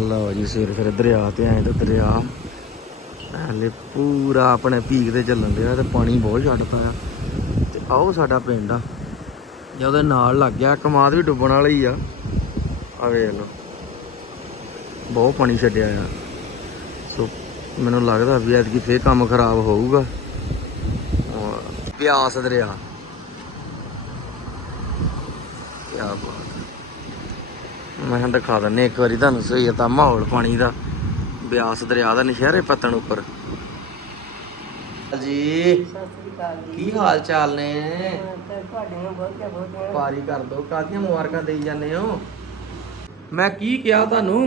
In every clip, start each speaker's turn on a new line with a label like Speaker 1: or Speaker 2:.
Speaker 1: ਲਓ ਜੀ, ਸਵੇਰੇ ਫਿਰ ਦਰਿਆ ਤੇ ਆਏ ਤਾਂ ਦਰਿਆ ਹਲੇ ਪੂਰਾ ਆਪਣੇ ਪੀਕ ਤੇ ਚੱਲਣ ਡਿਆ ਤੇ ਪਾਣੀ ਬਹੁਤ ਛੱਡ ਪਾਇਆ। ਤੇ ਆਓ ਸਾਡਾ ਪਿੰਡ ਆ। ਜੇ ਉਹਦੇ ਨਾਲ ਲੱਗ ਗਿਆ ਕਮਾਦ ਵੀ ਡੁੱਬਣ ਵਾਲਾ ਹੀ ਆ। ਆ ਵੇਖ ਲਓ। ਬਹੁਤ ਪਾਣੀ ਛੱਡਿਆ ਆ। ਸੋ ਮੈਨੂੰ ਲੱਗਦਾ ਵੀ ਐਤਕੀ ਫੇਰ ਕੰਮ ਖਰਾਬ ਹੋਊਗਾ। ਪਿਆਸ ਦਰਿਆ। ਕੀ ਬਾਤ। ਮੈਂ ਕਿਹਾ ਦਿਖਾ ਦਿੰਨੇ ਇੱਕ ਵਾਰੀ ਤੁਹਾਨੂੰ ਸਹੀ ਤਾਂ ਮਾਹੌਲ ਪਾਣੀ ਦਾ। ਬਿਆਸ ਦਰਿਆ ਦਾ ਨਸ਼ਹਿਰੇ ਪੱਤਣ ਉੱਪਰ। ਜੀ ਕੀ ਹਾਲ ਚਾਲ ਨੇ? ਪਾਰੀ ਕਰ ਦੋ, ਕਾਹਦੀਆਂ ਮੁਬਾਰਕਾਂ ਦੇਈ ਜਾਂਦੇ ਹੋ? ਮੈਂ ਕੀ ਕਿਹਾ ਤੁਹਾਨੂੰ?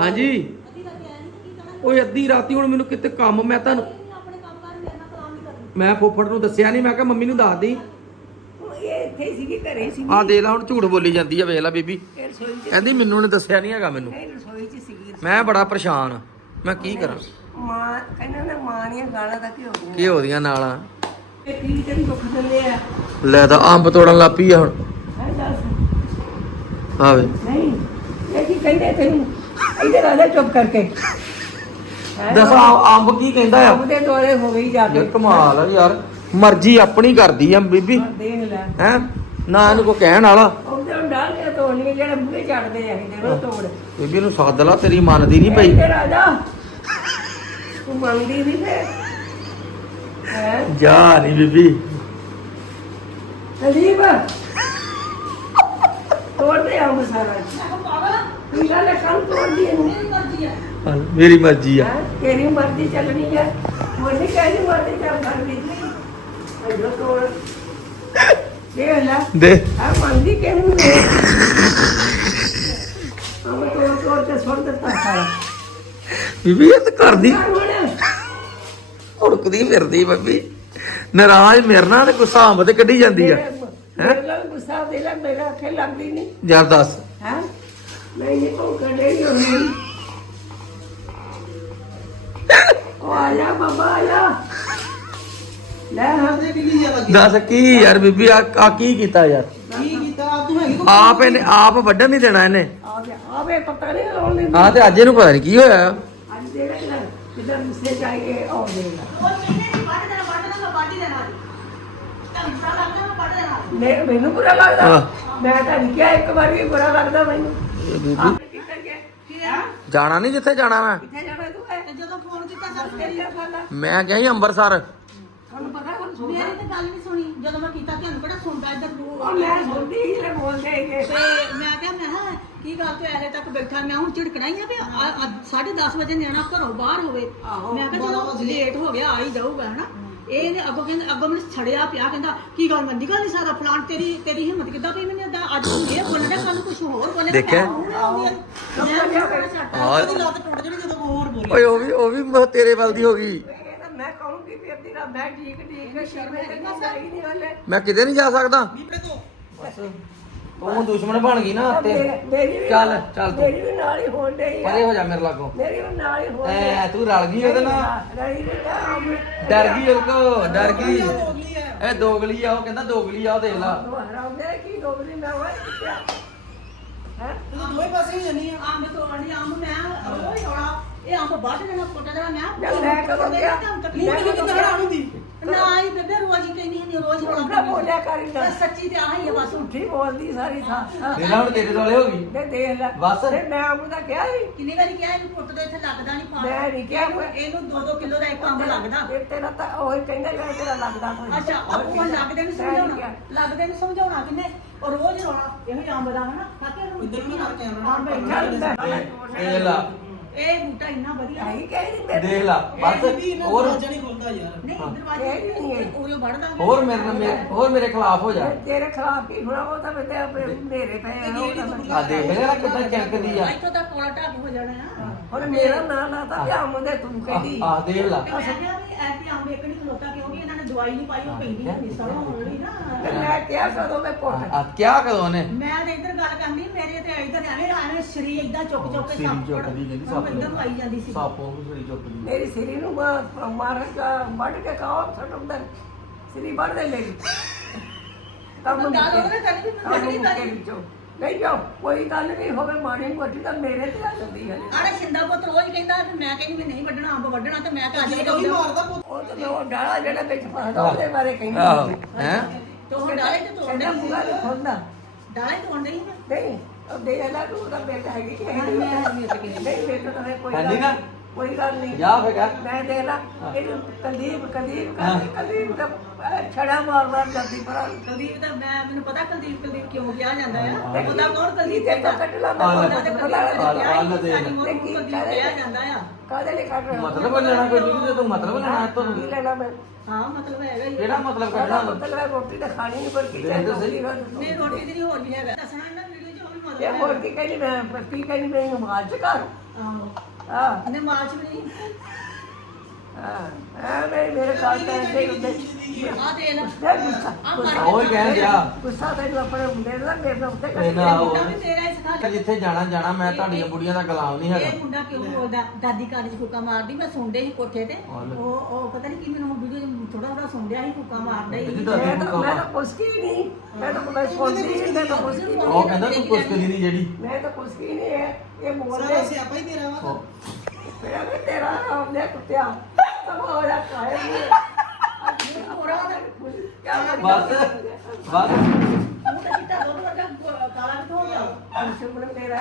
Speaker 1: ਹਾਂਜੀ। ਓਏ, ਅੱਧੀ ਰਾਤੀ ਹੁਣ ਮੈਨੂੰ ਕਿਤੇ ਕੰਮ, ਮੈਂ ਤੁਹਾਨੂੰ ਮੈਂ ਫੋਫੜ ਨੂੰ ਦੱਸਿਆ ਨਹੀਂ ਮੈਂ ਕਿਹਾ ਮੰਮੀ ਨੂੰ ਦੱਸ ਦੀ
Speaker 2: ਇੱਥੇ ਹੀ ਸੀਗੀ ਘਰੇ ਸੀ
Speaker 1: ਆ ਦੇ ਲਾ ਹੁਣ ਝੂਠ ਬੋਲੀ ਜਾਂਦੀ ਆ ਵੇਖ ਲੈ ਬੀਬੀ।
Speaker 2: ਇਹ ਰਸੋਈ ਚ
Speaker 1: ਕਹਿੰਦੀ ਮੈਨੂੰ ਨੇ ਦੱਸਿਆ ਨਹੀਂ ਹੈਗਾ ਮੈਨੂੰ।
Speaker 2: ਇਹ ਰਸੋਈ ਚ ਸੀਗੀ
Speaker 1: ਮੈਂ ਬੜਾ ਪਰੇਸ਼ਾਨ ਆ। ਮੈਂ ਕੀ ਕਰਾਂ?
Speaker 2: ਮਾਂ ਕਹਿੰਦਾ ਨਾ ਮਾਂ ਦੀਆਂ ਗਾਲਾਂ ਤਾਂ ਕੀ ਹੋ ਗਈਆਂ
Speaker 1: ਕੀ ਉਹਦੀਆਂ ਨਾਲਾਂ।
Speaker 2: ਇਹ ਕੀ ਤੈਨੂੰ ਦੁੱਖ ਦਿੰਦੇ ਆ।
Speaker 1: ਲੈ ਤਾਂ ਅੰਬ ਤੋੜਨ ਲੱਗ ਪਈ ਆ ਹੁਣ।
Speaker 2: ਹੈ ਦੱਸ।
Speaker 1: ਆਵੇ।
Speaker 2: ਨਹੀਂ ਇਹ ਕੀ ਕਹਿੰਦੇ ਤੈਨੂੰ? ਇੱਧਰ ਆ ਜਾ ਚੁੱਪ ਕਰਕੇ। ਹੈਂ?
Speaker 1: ਦੱਸ ਆ- ਅੰਬ ਕੀ ਕਹਿੰਦਾ ਆ?
Speaker 2: ਉਹਦੇ ਦੁਆਲੇ ਹੋ ਗਈ ਜਾ ਕੇ।
Speaker 1: ਯਾਰ ਕਮਾਲ ਆ ਯਾਰ। ਮਰਜ਼ੀ ਆਪਣੀ ਕਰਦੀ ਆ ਬੀਬੀ।
Speaker 2: ਦੇਖ ਲੈ
Speaker 1: ਹੈ? ਨਾ ਇਹਨੂੰ ਕੋ ਕਹਿਣ ਵਾਲਾ।
Speaker 2: ਉਹਦੇ ਨੂੰ ਡਾਲ ਕੇ ਤੋੜਨੀ ਜਿਹੜੇ ਬੁੱਢੇ ਚੜਦੇ ਆ ਇਹਦੇ ਨੂੰ ਤੋੜ।
Speaker 1: ਬੀਬੀ ਨੂੰ ਸੱਦ ਲਾ ਤੇਰੀ ਮੰਨਦੀ ਨਹੀਂ ਪਈ।
Speaker 2: ਇੱਧਰ ਆ ਜਾ ਤੂੰ ਨਹੀਂ ਫੇ ਹੈ?
Speaker 1: ਜਾ ਨਹੀਂ ਬੀਬੀ।
Speaker 2: ਅਜੀਬ ਤੋੜ ਦੇ ਆਉਂ ਸਾਰਾ। ਤੂੰ ਗੱਲ ਕੰਮ ਤੋੜ ਦੀ ਇਹਨੂੰ।
Speaker 1: ਹਾਂ, ਮੇਰੀ ਮਰਜ਼ੀ ਆ।
Speaker 2: ਹੈਂ? ਤੇਰੀ ਮਰਜ਼ੀ ਚੱਲਣੀ ਹੈ ਮੋਨੀ ਕਹਿੰਦੀ ਮਰਜ਼ੀ ਚੱਲ ਕਰਦੀ ਅਜੋ ਤੋੜ। ਦੇ ਲੈ
Speaker 1: ਦੇ।
Speaker 2: ਆ ਮੰਦੀ ਕਿਹਨੂੰ ਨੇ? ਆਮ ਤੋੜ ਤੋੜ ਤੇ ਸੁੱਟ ਦਿੱਤਾ ਸਾਰਾ।
Speaker 1: ਬੀਬੀ ਇਹ ਤਾਂ ਕਰਦੀ। ਉੜਕਦੀ ਫਿਰਦੀ ਬੱਬੀ। ਨਾਰਾਜ਼ ਮੇਰੇ ਨਾਲ ਤੇ ਗੁੱਸਾ ਅੰਬ ਤੇ ਕੱਢੀ ਜਾਂਦੀ ਆ।
Speaker 2: ਨਾਲ ਗੁੱਸਾ ਦੇ ਲੈ ਮੇਰਾ ਅੱਖੇ ਲੱਗਦੀ ਨਹੀਂ।
Speaker 1: ਯਾਰ ਦੱਸ।
Speaker 2: ਹੈ? ਨਹੀਂ ਨਹੀਂ ਉਹ ਕੱਢੇ ਹੀ ਹੋਣੀ। ਉਹ ਆ
Speaker 1: ਦੱਸ ਕੀ ਯਾਰ ਬੀਬੀ ਆ ਆ ਕੀ ਕੀਤਾ ਯਾਰ?
Speaker 2: ਕੀ ਕੀਤਾ? ਤੂੰ ਹੈਗੀ
Speaker 1: ਆਪ ਇਹਨੇ ਆਪ ਵੱਢਣ ਨਹੀਂ ਦੇਣਾ ਇਹਨੇ।
Speaker 2: ਆ ਗਿਆ। ਆਵੇ ਪਤਾ ਨਹੀਂ ਲਾਉਣ ਦੇ
Speaker 1: ਆ ਤੇ ਅੱਜ ਇਹਨੂੰ ਪਤਾ ਨਹੀਂ ਕੀ ਹੋਇਆ।
Speaker 2: ਅੱਜ ਦੇ ਲੈ ਕਿਦਾਂ ਮੁਸੇ ਜਾਈਏ ਆਉ ਦੇਗਾ ਮੈਂ ਮੈਨੂੰ ਬੁਰਾ ਲੱਗਦਾ।
Speaker 1: ਹਾਂ।
Speaker 2: ਮੈਂ ਤਾਂ ਨਹੀਂ ਕਿਹਾ ਇੱਕ ਵਾਰ ਵੀ ਬੁਰਾ ਲੱਗਦਾ ਮੈਨੂੰ।
Speaker 1: ਇਹ ਬੀਬੀ।
Speaker 2: ਆਪੇ ਕਿੱਥੇ ਗਿਆ ਹਾਂ
Speaker 1: ਜਾਣਾ ਨਹੀਂ ਜਿੱਥੇ ਜਾਣਾ ਮੈਂ।
Speaker 2: ਕਿੱਥੇ ਜਾਣਾ ਤੂੰ? ਹੈ ਜਦੋਂ ਫੋਨ ਕੀਤਾ ਸਭ ਤੇਰੀ ਗੱਲ ਆ।
Speaker 1: ਮੈਂ ਗਿਆ ਸੀ ਅੰਮ੍ਰਿਤਸਰ
Speaker 2: ਤੁਹਾਨੂੰ ਪਤਾ ਹੁਣ ਸੁਣਦਾ
Speaker 3: ਮੇਰੀ ਤਾਂ ਗੱਲ ਨਹੀਂ ਸੁਣੀ। ਜਦੋਂ ਮੈਂ ਕੀਤਾ ਤੁਹਾਨੂੰ ਕਿਹੜਾ ਸੁਣਦਾ ਇੱਧਰ ਨੂੰ?
Speaker 2: ਉਹ ਮੈਂ ਸੁਣਦੀ ਹੀ ਲੈ ਬੋਲਦੇ ਹੈਗੇ
Speaker 3: ਤੇ ਮੈਂ ਕਿਹਾ ਮੈਂ ਕਿਹਾ ਕੀ ਗੱਲ ਤੇ ਐਲੇ ਤੱਕ ਬੈਠਾ? ਮੈਂ ਹੁਣ ਝਿੜਕਣਾ ਹੀ ਆ ਵੀ 10:30 ਵਜੇ ਨਿਆਣਾ ਘਰੋਂ ਬਾਹਰ ਹੋਵੇ। ਮੈਂ ਕਿਹਾ ਚਲੋ ਲੇਟ ਹੋ ਗਿਆ ਆ ਹੀ ਜਾਊਗਾ ਹਨਾ? ਇਹ ਨੇ ਅੱਗੋਂ ਕਹਿੰਦਾ ਅੱਗੋਂ ਮੈਨੂੰ ਛੜਿਆ ਪਿਆ ਕਹਿੰਦਾ ਕੀ ਗੱਲ ਮੰਦੀ ਗੱਲ ਨਹੀਂ ਸਾਰਾ? ਫਲਾਣ ਤੇਰੀ ਤੇਰੀ ਹਿੰਮਤ ਕਿੱਦਾਂ ਪਈ ਮੈਨੂੰ ਏਦਾਂ? ਅੱਜ ਤੂੰ ਇਹ ਬੋਲਣਾ ਕੱਲ ਕੁਝ ਹੋਰ ਬੋਲੇ
Speaker 1: ਦੇਖਿਆ?
Speaker 3: ਹਾਂ ਲੱਤ ਟੁੱਟ ਜਣੀ ਜਦੋਂ ਹੋਰ ਬੋਲੇ।
Speaker 1: ਓਏ ਉਹ ਵੀ ਉਹ ਵੀ ਮ- ਤੇਰੇ ਵੱਲ ਦੀ ਹੋ ਗਈ।
Speaker 2: ਮੈਂ ਕਹੂੰਗੀ ਫਿਰ ਤੇਰਾ ਮੈਂ ਠੀਕ ਠੀਕ ਹੈ ਸ਼ਰਮੇ ਤੇ ਨਾ ਸਹੀ ਨਹੀਂ ਹਲੇ।
Speaker 1: ਮੈਂ ਕਿਤੇ ਨਹੀਂ ਜਾ ਸਕਦਾ। ਬਸ ਤੂੰ ਦੁਸ਼ਮਣ ਬਣ ਗਈ ਨਾ ਤੇ
Speaker 2: ਮੇਰੀ ਵੀ
Speaker 1: ਚੱਲ ਚੱਲ ਤੂੰ।
Speaker 2: ਮੇਰੀ ਵੀ ਨਾਲ ਹੀ ਹੋਣ ਡਈ ਆ।
Speaker 1: ਪਰੇ ਹੋ ਜਾ ਮੇਰੇ ਲਾਗੋਂ।
Speaker 2: ਮੇਰੀ ਵੀ ਨਾਲ ਹੀ ਹੋਣ
Speaker 1: ਐ ਤੂੰ ਰਲ ਗਈ ਉਹਦੇ ਨਾਲ?
Speaker 2: ਰਹੀ ਨਹੀਂ
Speaker 1: ਡਰ ਗਈ ਉਹ ਕੋ ਡਰ ਗਈ। ਇਹ ਦੋਗਲੀ ਆ ਉਹ ਕਹਿੰਦਾ ਦੋਗਲੀ ਆ ਉਹ ਦੇਖ ਲਾ।
Speaker 2: ਉਹ ਹਰਾਉਂਦੇ ਕੀ ਦੋਗਲੀ ਮੈਂ ਵਾਈ ਕਿਹਾ ਹੈ?
Speaker 3: ਅੰਬ ਤੋੜਨੀ ਅੰਬ ਮੈਂ ਉਹ ਹੀ ਇਹ ਅੰਬ ਵੱਢ ਦੇਣਾ ਪੁੱਟ ਦੇਣਾ ਮੈਂ
Speaker 2: ਮੈਂ ਕਦੋਂ ਗਿਆ
Speaker 3: ਮੂੰਹ ਕਿਤੇ ਕਿਦਾਂ ਹੁੰਦੀ ਨਾ ਆਈ ਬੇਬੇ ਰੋਜ਼ ਹੀ ਕਹਿੰਦੀ ਹੁੰਦੀ ਰੋਜ਼
Speaker 2: ਨਾ ਬੋਲਿਆ ਕਰੀ ਨਾ।
Speaker 3: ਸੱਚੀ ਤੇ ਆਹੀ ਹੈ ਬਸ।
Speaker 2: ਝੂਠੀ ਬੋਲਦੀ ਸਾਰੀ ਥਾਂ।
Speaker 1: ਦੇਖ ਲਾ ਹੁਣ ਤੇਰੇ ਦੁਆਲੇ ਹੋ ਗਈ?
Speaker 2: ਤੇ ਦੇਖ ਲੈ।
Speaker 1: ਬਸ।
Speaker 2: ਤੇ ਮੈਂ ਆਪ ਦਾ ਕਿਹਾ ਸੀ।
Speaker 3: ਕਿੰਨੀ ਵਾਰੀ ਕਿਹਾ ਇਹਨੂੰ ਪੁੱਟ ਦੇ ਇੱਥੇ ਲੱਗਦਾ ਨਹੀਂ ਪਾ
Speaker 2: ਮੈਂ ਨਹੀਂ ਕਿਹਾ।
Speaker 3: ਇਹਨੂੰ 2-2 ਕਿਲੋ ਦਾ ਇੱਕ ਅੰਬ ਲੱਗਦਾ।
Speaker 2: ਤੇ ਤੇਰਾ ਤਾਂ ਉਹ ਕਹਿੰਦਾ ਜਿਹੜਾ ਤੇਰਾ ਲੱਗਦਾ ਕੋਈ
Speaker 3: ਅੱਛਾ ਆਪਾਂ ਲੱਗਦੇ ਨੂੰ ਸਮਝਾਉਣਾ। ਲੱਗਦੇ ਨੂੰ ਸਮਝਾਉਣਾ ਕਿੰਨੇ? ਉਹ ਰੋਜ਼ ਰੌਲਾ ਇਹੋ ਹੀ ਅੰਬ ਦਾ ਹਨਾ। ਕਾਕੇ ਨੂੰ ਇੱਧਰ ਨੂੰ ਕਰਕੇ ਅੰਬ ਇੰਨਾ
Speaker 2: ਚੱਲ
Speaker 1: ਦੇਖ ਲਾ।
Speaker 3: ਇਹ ਬੂਟਾ ਇੰਨਾ ਵਧੀਆ
Speaker 2: ਕਹੀ ਨਹੀਂ
Speaker 1: ਦੇਖ ਲਾ ਬਸ ਹੋਰ
Speaker 3: ਨਹੀਂ ਦਰਵਾਜ਼ੇ
Speaker 2: ਇਹ ਵੀ ਨਹੀਂ ਹੈ।
Speaker 3: ਉਹ ਵੜਦਾ
Speaker 1: ਹੋਰ ਮੇਰੇ ਨਾਲ ਮੇਰੇ- ਹੋਰ ਮੇਰੇ ਖਿਲਾਫ ਹੋ ਜਾ।
Speaker 2: ਤੇਰੇ ਖਿਲਾਫ ਕੀ ਹੋਣਾ ਉਹ ਤਾਂ ਮੇਰੇ ਆਪਣੇ ਮੇਰੇ ਪਏ ਆ ਉਹ ਤਾਂ ਮੈਂ-
Speaker 1: ਆ ਦੇਖ ਲੈ ਕਿੱਦਾਂ ਚਮਕਦੀ ਆ?
Speaker 3: ਇੱਥੋਂ ਤੱਕ ਕੋਲਾ ਢਾਕ ਹੋ ਜਾਣਾ ਆ
Speaker 2: ਹੁਣ ਮੇਰਾ ਨਾਂ ਨਾ ਤਾਂ ਵਿਆਹ ਦੇ ਤੂੰ ਕਹਿੰਦੀ।
Speaker 1: ਆ ਦੇਖ ਲਾ।
Speaker 3: ਤੇ ਮੈਂ ਕਿਹਾ ਵੀ ਅੰਬ ਇੱਕ ਨਹੀਂ ਖਲੋਤਾ ਕਿਉਂਕਿ ਇਹਨਾਂ ਨੇ ਦਵਾਈ ਨਹੀਂ ਪਾਈ ਉਹ ਪੈਂਦੀ ਨਹੀਂ ਸੜਾ ਹੋਣੀ
Speaker 2: ਤੇ
Speaker 3: ਨਾ।
Speaker 2: ਮੈਂ ਕਿਹਾ ਕਦੋਂ ਮੈਂ ਪੁੱਟ
Speaker 1: ਆ ਕਿਆ ਕਦੋਂ ਨੇ
Speaker 3: ਮੈਂ ਤੇ ਇੱਧਰ ਗੱਲ ਕਰਨੀ ਮੇਰੇ ਤੇ ਇੱਧਰ ਐਵੇਂ ਐਵੇਂ ਸ਼ਰੀ ਇਦਾਂ ਚੁੱਕ ਚੁੱਕ ਕੇ
Speaker 1: ਸਿਰੀ
Speaker 3: ਸੱਪ
Speaker 1: ਚੁੱਕਦੀ ਕਹਿੰਦੀ
Speaker 3: ਉਹਨੂੰ
Speaker 1: ਸੱਪ
Speaker 3: ਇੱਧਰ ਪਾਈ ਜਾਂਦੀ ਸੀ।
Speaker 1: ਸਾਪੋਂ ਨੂੰ ਸਰੀ ਚੁੱਕਦੀ।
Speaker 2: ਮੇਰੀ ਸਿਰੀ ਨੂੰ ਮ- ਮਾਰ ਕੇ ਵੱਢ ਕੇ ਖਾਓ ਅੰਦਰ। ਸਿਰੀ ਵੱਢ ਦੇ ਮੇਰੀ ਕੰਮ
Speaker 3: ਗੱਲ
Speaker 2: ਮੁੱਕੇ।
Speaker 3: ਉਹਨੇ ਕਰਨੀ ਵੀ ਮੈਂ ਕਰਨੀ
Speaker 2: ਮੁੱਕੇ
Speaker 3: ਕਰਨੀ
Speaker 2: ਵਿੱਚੋਂ। ਨਹੀਂ ਜਾਓ ਕੋਈ ਗੱਲ ਨਹੀਂ ਹੋਵੇ ਮਾੜੀ ਮੋਟੀ ਤਾਂ ਮੇਰੇ ਤੇ ਆ ਜਾਂਦੀ ਹੈ।
Speaker 3: ਆੜਾ ਸ਼ਿੰਦਾ ਪੁੱਤ ਰੋਜ਼ ਕਹਿੰਦਾ ਵੀ ਮੈਂ ਕਹਿੰਦੀ ਵੀ ਨਹੀਂ ਵੱਢਣਾ ਅੰਬ ਵੱਢਣਾ ਤੇ ਮੈਂ ਤਾਂ ਅੱਜ
Speaker 4: ਕੋਈ
Speaker 3: ਵੀ
Speaker 4: ਮਾਰਦਾ ਪੁੱਤ।
Speaker 2: ਉਹ ਤਾਂ ਉਹ ਡਾਲਾ ਜਿਹੜਾ ਵਿੱਚ ਫਸਦਾ ਉਹਦੇ ਬਾਰੇ ਕਹਿੰਦੀ
Speaker 1: ਆਹੋ। ਹੈ?
Speaker 3: ਤੋਂ ਡਾਲੇ ਤੇ ਤੋੜਨੇ
Speaker 2: ਨਹੀਂ ਖੋਲਦਾ
Speaker 3: ਡਾਲੇ ਤੋੜਨੇ ਹੀ ਨਾ।
Speaker 2: ਨਹੀਂ ਉਹ ਦੇ ਲੈ ਤੂੰ ਤਾਂ ਬੇਟਾ ਹੈਗੀ ਕਿ ਨਹੀਂ ਨਹੀਂ ਬੇਟਾ ਤਾਂ ਹੈ, ਕੋਈ
Speaker 1: ਹਾਂਜੀ
Speaker 2: ਗੱਲ
Speaker 1: ਨਾ?
Speaker 2: ਕੋਈ ਗੱਲ ਨਹੀਂ।
Speaker 1: ਜਾ ਫੇਰ।
Speaker 2: ਮੈਂ ਦੇ ਲਾ ਇਹਨੂੰ ਕਲੀਬ ਕਲੀਬ ਕਰ ਕਲੀਬ ਦਾ ਅਹ, ਛੜਾ ਮਾਰ ਮਾਰ ਜਾਂਦੀ ਪਰ
Speaker 3: ਕੁਲਦੀਪ ਦਾ ਮੈਂ ਮੈਨੂੰ ਪਤਾ ਕੁਲਦੀਪ ਕੁਲਦੀਪ ਕਿਉਂ ਕਿਹਾ ਜਾਂਦਾ ਆ? ਉਹਦਾ ਕੌਣ ਕੁਲਦੀਪ
Speaker 2: ਤੇ
Speaker 3: ਕਹਿੰਦਾ
Speaker 2: ਕੱਟ ਲਾ
Speaker 3: ਤੇ ਕੁਲਦੀਪ ਦਾ ਨੂੰ ਕੁਲਦੀਪ ਕਿਹਾ ਜਾਂਦਾ ਆ।
Speaker 2: ਕਾਦੇ ਲਈ ਕੱਟ ਰਿਹਾ?
Speaker 1: ਮਤਲਬ ਲੈਣਾ ਕੋਈ ਨਹੀਂ ਤੂੰ? ਮਤਲਬ ਲੈਣਾ ਤੋਂ?
Speaker 2: ਕੀ ਲੈਣਾ ਮੈਂ?
Speaker 3: ਹਾਂ ਮਤਲਬ ਹੈਗਾ ਹੀ
Speaker 1: ਕਿਹੜਾ ਮਤਲਬ ਕੱਢਣਾ?
Speaker 2: ਮਤਲਬ? ਹੈ ਰੋਟੀ ਤਾਂ ਖਾਣੀ ਨਹੀਂ ਪਰ ਕੀ
Speaker 1: ਦੇ ਦੇ ਸਹੀ।
Speaker 3: ਨਹੀਂ ਰੋਟੀ ਦੀ ਨਹੀਂ ਹੋਰ ਵੀ ਹੈਗਾ। ਦੱਸਣਾ ਇਹਨਾਂ ਵੀਡੀਓ 'ਚ ਹੋਰ ਮਤਲਬ
Speaker 2: ਇਹ ਹੋਰ ਕੀ ਕਹਿੰਦੀ ਮੈਂ? ਕੀ ਕਹਿੰਦੀ ਮੈਂ? ਚ ਕਰ
Speaker 3: ਆਹੋ।
Speaker 2: ਹਾਂ।
Speaker 3: ਇਹਨੇ ਮਾਰਚ ਵੀ ਨਹੀਂ
Speaker 2: ਹਾਂ। ਐ ਮੈਂ ਮੇਰੇ ਕਾਲ ਤੇ ਦੇ ਹੁੰਦੇ।
Speaker 3: ਆ ਦੇ ਲੈ।
Speaker 2: ਦੇ ਗੁੱਸਾ
Speaker 3: ਆ ਮਾਰ
Speaker 1: ਉਹ ਹੀ ਕਹਿਣ ਦਿਆ।
Speaker 2: ਗੁੱਸਾ ਤੈਨੂੰ ਆਪਣੇ ਮੁੰਡੇ ਦਾ ਮੇਰੇ ਨਾਲ ਉੱਤੇ
Speaker 1: ਇਹ ਨਾ
Speaker 3: ਮੁੰਡਾ
Speaker 1: ਉਹ
Speaker 3: ਵੀ ਤੇਰਾ ਹੀ ਸਿਖਾ ਲਿਆ
Speaker 1: ਜਿੱਥੇ ਜਾਣਾ ਜਾਣਾ ਮੈਂ ਤੁਹਾਡੀਆਂ ਬੁੜੀਆਂ ਦਾ ਗੁਲਾਮ ਨਹੀਂ ਹੈਗਾ।
Speaker 3: ਇਹ ਮੁੰਡਾ ਕਿਉਂ ਬੋਲਦਾ ਦਾਦੀ ਘਰ 'ਚ ਫੁੱਕਾ ਮਾਰਦੀ? ਮੈਂ ਸੁਣਦੇ ਸੀ ਕੋਠੇ ਤੇ।
Speaker 1: ਹਾਂ ਲੈ।
Speaker 3: ਉਹ ਉਹ ਪਤਾ ਨਹੀਂ ਕੀ ਮੈਨੂੰ ਵੀਡੀਓ 'ਚ ਥੋੜਾ ਥੋੜਾ ਸੁਣਦਿਆ ਸੀ ਫੁੱਕਾ ਮਾਰਦਾ ਹੀ।
Speaker 1: ਇਹਦੀ
Speaker 2: ਮੈਂ
Speaker 1: ਦਾਦੀ
Speaker 2: ਤਾਂ
Speaker 1: ਨੂੰ
Speaker 2: ਮੈਂ
Speaker 1: ਕਹਾਂ
Speaker 2: ਤਾਂ ਪੁੱਛਦੀ ਹੀ ਨਹੀਂ। ਮੈਂ ਤਾਂ ਮੈਂ ਸੁਣਦੀ ਨਹੀਂ। ਮੈਂ ਤਾਂ ਪੁੱਛਦੀ ਨਹੀਂ
Speaker 1: ਉਹ ਕਹਿੰਦਾ ਤੂੰ ਕੁਛ ਕਰੀ ਨਹੀਂ ਜਿਹੜੀ।
Speaker 2: ਮੈਂ ਤਾਂ ਪੁੱਛਦੀ ਨਹੀਂ ਹੈ ਇਹ ਬੋਲਦੇ
Speaker 4: ਸਾਰਾ ਸਿਆਪਾ ਹੀ ਤੇਰਾ ਵਾ।
Speaker 1: ਉਹ।
Speaker 2: ਮੇਰਾ ਵੀ ਤੇਰਾ ਨਾਮ ਨੇ ਕੁੱਤਿਆ।
Speaker 1: ਬਸ ਬਸ।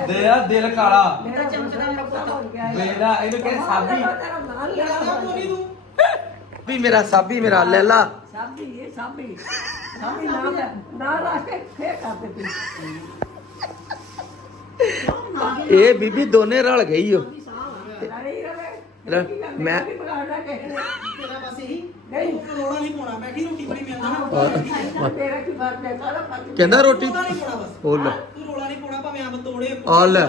Speaker 1: ਦੇ ਆ ਦਿਲ ਕਾਲਾ
Speaker 2: ਮੇਰਾ ਚਮਕਦਾ ਮੇਰਾ ਪੁੱਤ ਹੋ ਗਿਆ ਹੈ।
Speaker 1: ਮੇਰਾ ਇਹਨੂੰ ਕਹਿੰਦੇ ਸਾਬੀ ਵੀ ਮੇਰਾ ਸਾਬੀ ਮੇਰਾ ਲੈਲਾ
Speaker 2: ਸਾਬੀ ਇਹ ਸਾਬੀ ਸਾਬੀ ਨਾਮ ਨਾ ਲਾ ਕੇ ਫੇਰ ਕਰ ਦਿੱਤੀ
Speaker 1: ਇਹ ਬੀਬੀ ਦੋਨੇ ਰਲ ਗਈ ਓ
Speaker 2: ਰਵੇ
Speaker 1: ਲੈ, ਮੈਂ-
Speaker 2: ਵੀ ਬਗਾੜਨਾ ਕਿਸੇ ਨੇ
Speaker 4: ਤੇਰਾ ਬਸ ਇਹੀ
Speaker 2: ਨਹੀਂ
Speaker 4: ਤੂੰ ਰੋਣਾ ਨਹੀਂ ਪਾਉਣਾ ਬੈਠੀ ਰੋਟੀ ਬੜੀ ਮਿਲਦਾ ਨਾ
Speaker 2: ਤੇਰਾ ਕੀ ਫ਼ਰਕ ਹੈ ਸਾਰਾ ਫ਼ਰਕ
Speaker 1: ਕਹਿੰਦਾ ਰੋਟੀ
Speaker 4: ਰੋਣਾ ਨਹੀਂ ਪਾਉਣਾ ਬਸ
Speaker 1: ਉਹ ਲੈ।
Speaker 4: ਤੂੰ ਰੋਣਾ ਨਹੀਂ ਪਾਉਣਾ ਭਾਵੇਂ ਅੰਬ ਤੋੜੇ
Speaker 1: ਆ ਲੈ।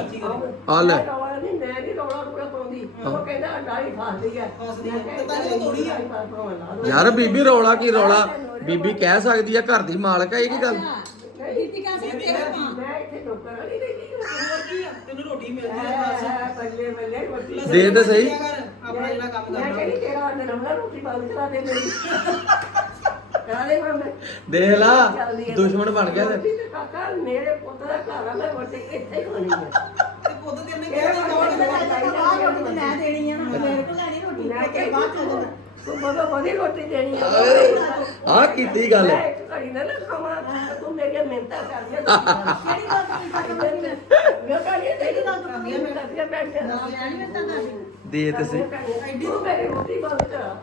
Speaker 1: ਆ ਲੈ।
Speaker 2: ਮੈਂ ਰੌਲਾ ਨਹੀਂ ਮੈਂ ਨਹੀਂ ਰੌਲਾ ਰੂਲਾ ਪਾਉਂਦੀ ਉਹ ਕਹਿੰਦਾ ਡਾਲੀ ਫਸਦੀ ਹੈ।
Speaker 4: ਫਸਦੀ ਹੈ।
Speaker 2: ਮੈਂ
Speaker 4: ਤੇ ਤਾਂ ਜਦੋਂ ਤੋੜੀ ਆ।
Speaker 2: ਆ
Speaker 1: ਯਾਰ ਬੀਬੀ ਰੌਲਾ ਕੀ ਰੌਲਾ? ਬੀਬੀ ਕਹਿ ਸਕਦੀ ਆ ਘਰ ਦੀ ਮਾਲਕ ਆ ਇਹ ਕੀ ਗੱਲ?
Speaker 3: ਦੀਦੀ ਕਾ ਸੇ ਤੇਰਾ ਮਾਂ।
Speaker 2: ਮੈਂ ਇੱਥੇ ਨੌਕਰ ਵਾਲੀ ਨਹੀਂ ਜੀ
Speaker 4: ਹੋਰ ਕੀ? ਤੈਨੂੰ ਰੋਟੀ ਮਿਲਦੀ ਹੈ ਬਸ।
Speaker 2: ਬੱਲੇ ਬੱਲੇ ਰੋਟੀ
Speaker 4: ਲਸਣ
Speaker 1: ਦੇ ਤੇ ਸਹੀ।
Speaker 4: ਕਰ, ਆਪਣਾ ਜਿਹੜਾ ਕੰਮ
Speaker 2: ਮੈਂ
Speaker 4: ਕਰਨਾ
Speaker 2: ਕਹਿੰਦੀ ਤੇਰਾ ਨਰਮਲਾ ਰੋਟੀ ਬੰਦ ਕਰਾ ਦੇ ਮੇਰੀ। ਕਰਾ ਦੇ ਮੈਂ।
Speaker 1: ਦੇਖ ਲਾ ਦੁਸ਼ਮਣ ਬਣ ਗਿਆ ਤੇ।
Speaker 2: ਰੋਟੀ ਤੇ ਕਾਕਾ ਮੇਰੇ ਪੁੱਤ ਦਾ ਘਰ ਆ ਮੈਂ ਰੋਟੀ ਇੱਥੇ ਹੀ ਖਾਣੀ ਹੈ।
Speaker 4: ਤੇ ਪੁੱਤ ਤੇਰੇ ਨੇ ਕਿਹਾ
Speaker 2: ਰੋਟੀ
Speaker 4: ਨਹੀਂ
Speaker 2: ਤੇ
Speaker 3: ਮੈਂ ਦੇਣੀ ਆ ਨਾ ਮੇਰੇ ਕੋਲ ਲੈਣੀ ਰੋਟੀ
Speaker 2: ਮੈਂ
Speaker 3: ਤੇ ਬਾਅਦ ਚ ਦੇਣਾ
Speaker 2: ਤੂੰ ਬੋਲੋ ਬੜੀ ਰੋਟੀ ਦੇਣੀ ਹੈ
Speaker 1: ਆ ਕੀਤੀ ਗੱਲ।
Speaker 2: ਮੈਂ ਇੱਕ ਘੜੀ ਨਾ ਨਾ ਖਾਵਾਂ ਤਾਂ ਤੂੰ ਮੇਰੀਆਂ ਮਿਹਨਤਾਂ ਕਰਦੀਆਂ
Speaker 3: ਕਿਹੜੀ ਗੱਲ ਤੁਸੀਂ ਖਤਮ ਕਰਨੀ ਹੈ
Speaker 2: ਮੈਂ ਤੇਰੀ ਗੱਲ ਤਾਂ ਮੈਂ ਕਰਦੀਆਂ ਬੈਠ
Speaker 3: ਨਾ ਲੈਣੀ ਮੈਂ ਤਾਂ ਕਰਦੀ
Speaker 1: ਦੇ ਤੇ ਸਹੀ
Speaker 2: ਐਡੀ ਤੂੰ ਮੇਰੀ ਰੋਟੀ ਬੰਦ ਕਰਾ।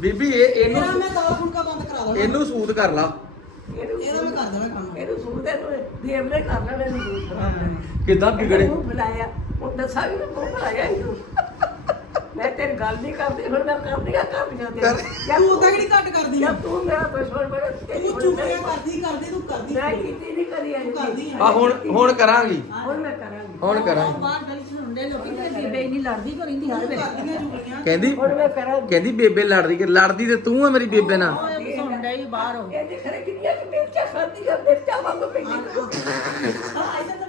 Speaker 1: ਬੀਬੀ ਇਹ ਇਹਨੂੰ
Speaker 4: ਤੇਰਾ ਮੈਂ ਦਾਲ ਫੁਲਕਾ ਬੰਦ ਕਰਾ ਦਵਾਂ
Speaker 1: ਇਹਨੂੰ ਸੂਤ ਕਰ ਲਾ।
Speaker 2: ਇਹਨੂੰ
Speaker 4: ਇਹਦਾ ਮੈਂ ਕਰ ਦੇਣਾ ਕੰਮ।
Speaker 2: ਇਹਨੂੰ ਸੂਦੇ ਨੂੰ ਦੇਵਲੇ ਕਰ ਲੈਣੇ ਨੂੰ ਦੂਰ ਕਰਾ।
Speaker 1: ਕਿਦਾਂ ਵਿਗੜੇ?
Speaker 2: ਮੂੰਹ ਬੁਲਾਇਆ। ਉਹ ਦੱਸਾਂ ਵੀ ਮੈਂ ਮੂੰਹ ਬੁਲਾਇਆ ਇਹਨੂੰ ਮੈਂ ਤੇਰੀ ਗੱਲ ਨਹੀਂ ਕਰਦੀ ਹੁਣ ਮੈਂ ਕਰਦੀਆਂ ਕਰਦੀਆਂ ਤੇ ਜਾਂ
Speaker 4: ਤੂੰ ਉਦਾਂ ਕਿਹੜੀ ਘੱਟ ਕਰਦੀ
Speaker 2: ਜਾਂ
Speaker 4: ਆ?
Speaker 2: ਤੂੰ ਮੇਰਾ ਦੁਸ਼ਮਣ ਬਣੇ ਤੇਰੀ
Speaker 4: ਤੂੰ ਚੁਗਲੀਆਂ ਕਰਦੀ ਕਰਦੀ ਤੂੰ ਕਰਦੀ
Speaker 2: ਮੈਂ ਕੀਤੀ ਨਹੀਂ ਕਰੀ
Speaker 4: ਤੂੰ ਕਰਦੀ
Speaker 2: ਅਜੇ
Speaker 4: ਆ
Speaker 1: ਆ ਹੁਣ ਹੁਣ ਕਰਾਂਗੀ।
Speaker 2: ਹੁਣ ਮੈਂ ਕਰਾਂਗੀ।
Speaker 1: ਹੁਣ ਕਰਾਂਗੀ।
Speaker 3: ਬਾਹਰ ਗਲੀ ਚ ਸੁਣਦੇ ਲੋਕੀ ਤੇ ਬੇਬੇ ਇੰਨੀ ਲੜਦੀ ਕੋ ਰਹਿੰਦੀ ਹਰ ਵੇਲੇ
Speaker 4: ਕਰਦੀਆਂ ਚੁਗਲੀਆਂ
Speaker 1: ਕਹਿੰਦੀ
Speaker 2: ਹੁਣ ਮੈਂ ਕਰਾਂਗੀ।
Speaker 1: ਕਹਿੰਦੀ ਬੇਬੇ ਲੜਦੀ ਕਿ ਲੜਦੀ ਤੇ ਤੂੰ ਆ ਮੇਰੀ ਬੇਬੇ ਨਾਲ।
Speaker 3: ਉਹ ਸੁਣਦੇ ਹੀ ਬਾਹਰ ਹੋ
Speaker 2: ਇਹ ਦੇਖ ਰਹੇ ਕਿੰਨੀਆਂ ਕਿ ਮਿਰਚਾਂ ਖਾਦੀ ਆ ਮਿਰਚਾਂ ਵਾਂਗੂ ਪੈਂਦੀ।
Speaker 3: ਹਾਂ ਇੱਥੇ ਤਾਂ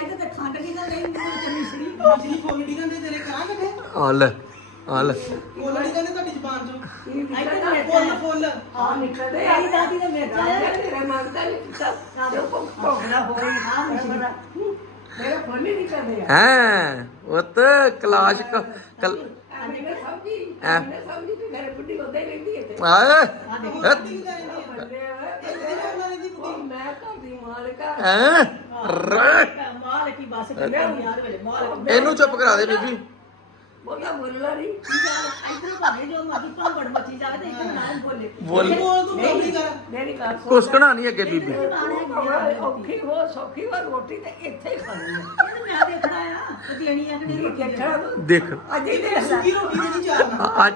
Speaker 3: ਇੱਥੇ ਤਾਂ ਖੰਡ ਦੀ ਗੱਲ ਨਹੀਂ ਮੈਨੂੰ ਤੇ ਮਿਸ਼ਰੀ
Speaker 4: ਬਿਜਲੀ ਫੋਲੜੀ ਕਹਿੰਦੇ ਤੇਰੇ ਕਰਾਂਗੇ ਫੇ
Speaker 1: ਆ ਲੈ। ਆ ਲੈ।
Speaker 4: ਫੋਲੜੀ ਕਹਿੰਦੇ ਤੁਹਾਡੀ ਜ਼ਬਾਨ ਚੋਂ।
Speaker 2: ਇੱਥੇ ਤਾਂ
Speaker 4: ਫੁੱਲ ਫੁੱਲ।
Speaker 2: ਆ ਨਿਕਲਦੇ
Speaker 3: ਆਈ ਦਾਦੀ ਨੇ ਮਿਰਚਾਂ
Speaker 2: ਆ ਤੇਰਾ ਮੰਗਦਾ ਨਹੀਂ ਕੀਤਾ। ਜੋ ਭੋਗਣਾ ਹੋਈ ਮੇਰਾ ਫੋਨ ਨਹੀਂ ਕਰਦੇ ਆ।
Speaker 1: ਹੈ ਉਤ ਕਲਾਸ਼ ਕ- ਕਲ
Speaker 2: ਐਵੇਂ ਨਾ ਸਮਝੀ। ਕਿ ਬੁੱਢੀ ਹੁੰਦੇ ਰਹਿੰਦੀ ਹੈ? ਤੇ
Speaker 1: ਆਏ
Speaker 4: ਉਹਨਾਂ ਦੀ
Speaker 2: ਉਹ ਮੈਂ ਘਰ ਦੀ ਮਾਲਕ ਆ।
Speaker 1: ਹੈ?
Speaker 3: ਮਾਲ ਕੀ ਬਸ ਕਿੰਨੇ ਯਾਰ ਵੇਲੇ ਮਾਲ
Speaker 1: ਇਹਨੂੰ ਚੁੱਪ ਕਰਾ ਦੇ ਬੀਬੀ।
Speaker 2: ਬੋਲਾ ਬੋਲਣਾ ਨਹੀਂ
Speaker 3: ਇੱਧਰ ਭਾਵੇਂ ਜੋ ਮਰਜ਼ੀ ਭਾਂਬੜ ਮੱਚੀ ਜਾਵੇ ਤੇ ਇੱਧਰ ਨਾਲ ਬੋਲੇ
Speaker 1: ਬੋਲ।
Speaker 4: ਬੋਲ। ਤੂੰ ਬੋਲੀ ਕਰ
Speaker 2: ਮੇਰੀ ਗੱਲ ਸੁਣ।
Speaker 1: ਕੁਸਕਣਾ ਨਹੀਂ ਅੱਗੇ ਬੀਬੀ?
Speaker 2: ਔਖੀ ਹੋ ਸੌਖੀ ਹੋ ਰੋਟੀ ਤੇ ਇੱਥੇ ਹੀ ਖਾਣੀ ਹੈ
Speaker 3: ਇਹ ਮੈਂ ਦੇਖਣਾ ਆ ਤੇ ਦੇਣੀ ਆ ਕਿ ਨਹੀਂ?
Speaker 2: ਇਹ ਦੇਖਣਾ ਤੂੰ।
Speaker 1: ਦੇਖ।
Speaker 2: ਅੱਜ ਹੀ ਦੇਖ ਲੈ।
Speaker 4: ਸੁੱਕੀ ਰੋਟੀ ਦੇਣੀ ਚਾਰਨਾ।
Speaker 1: ਅੱਜ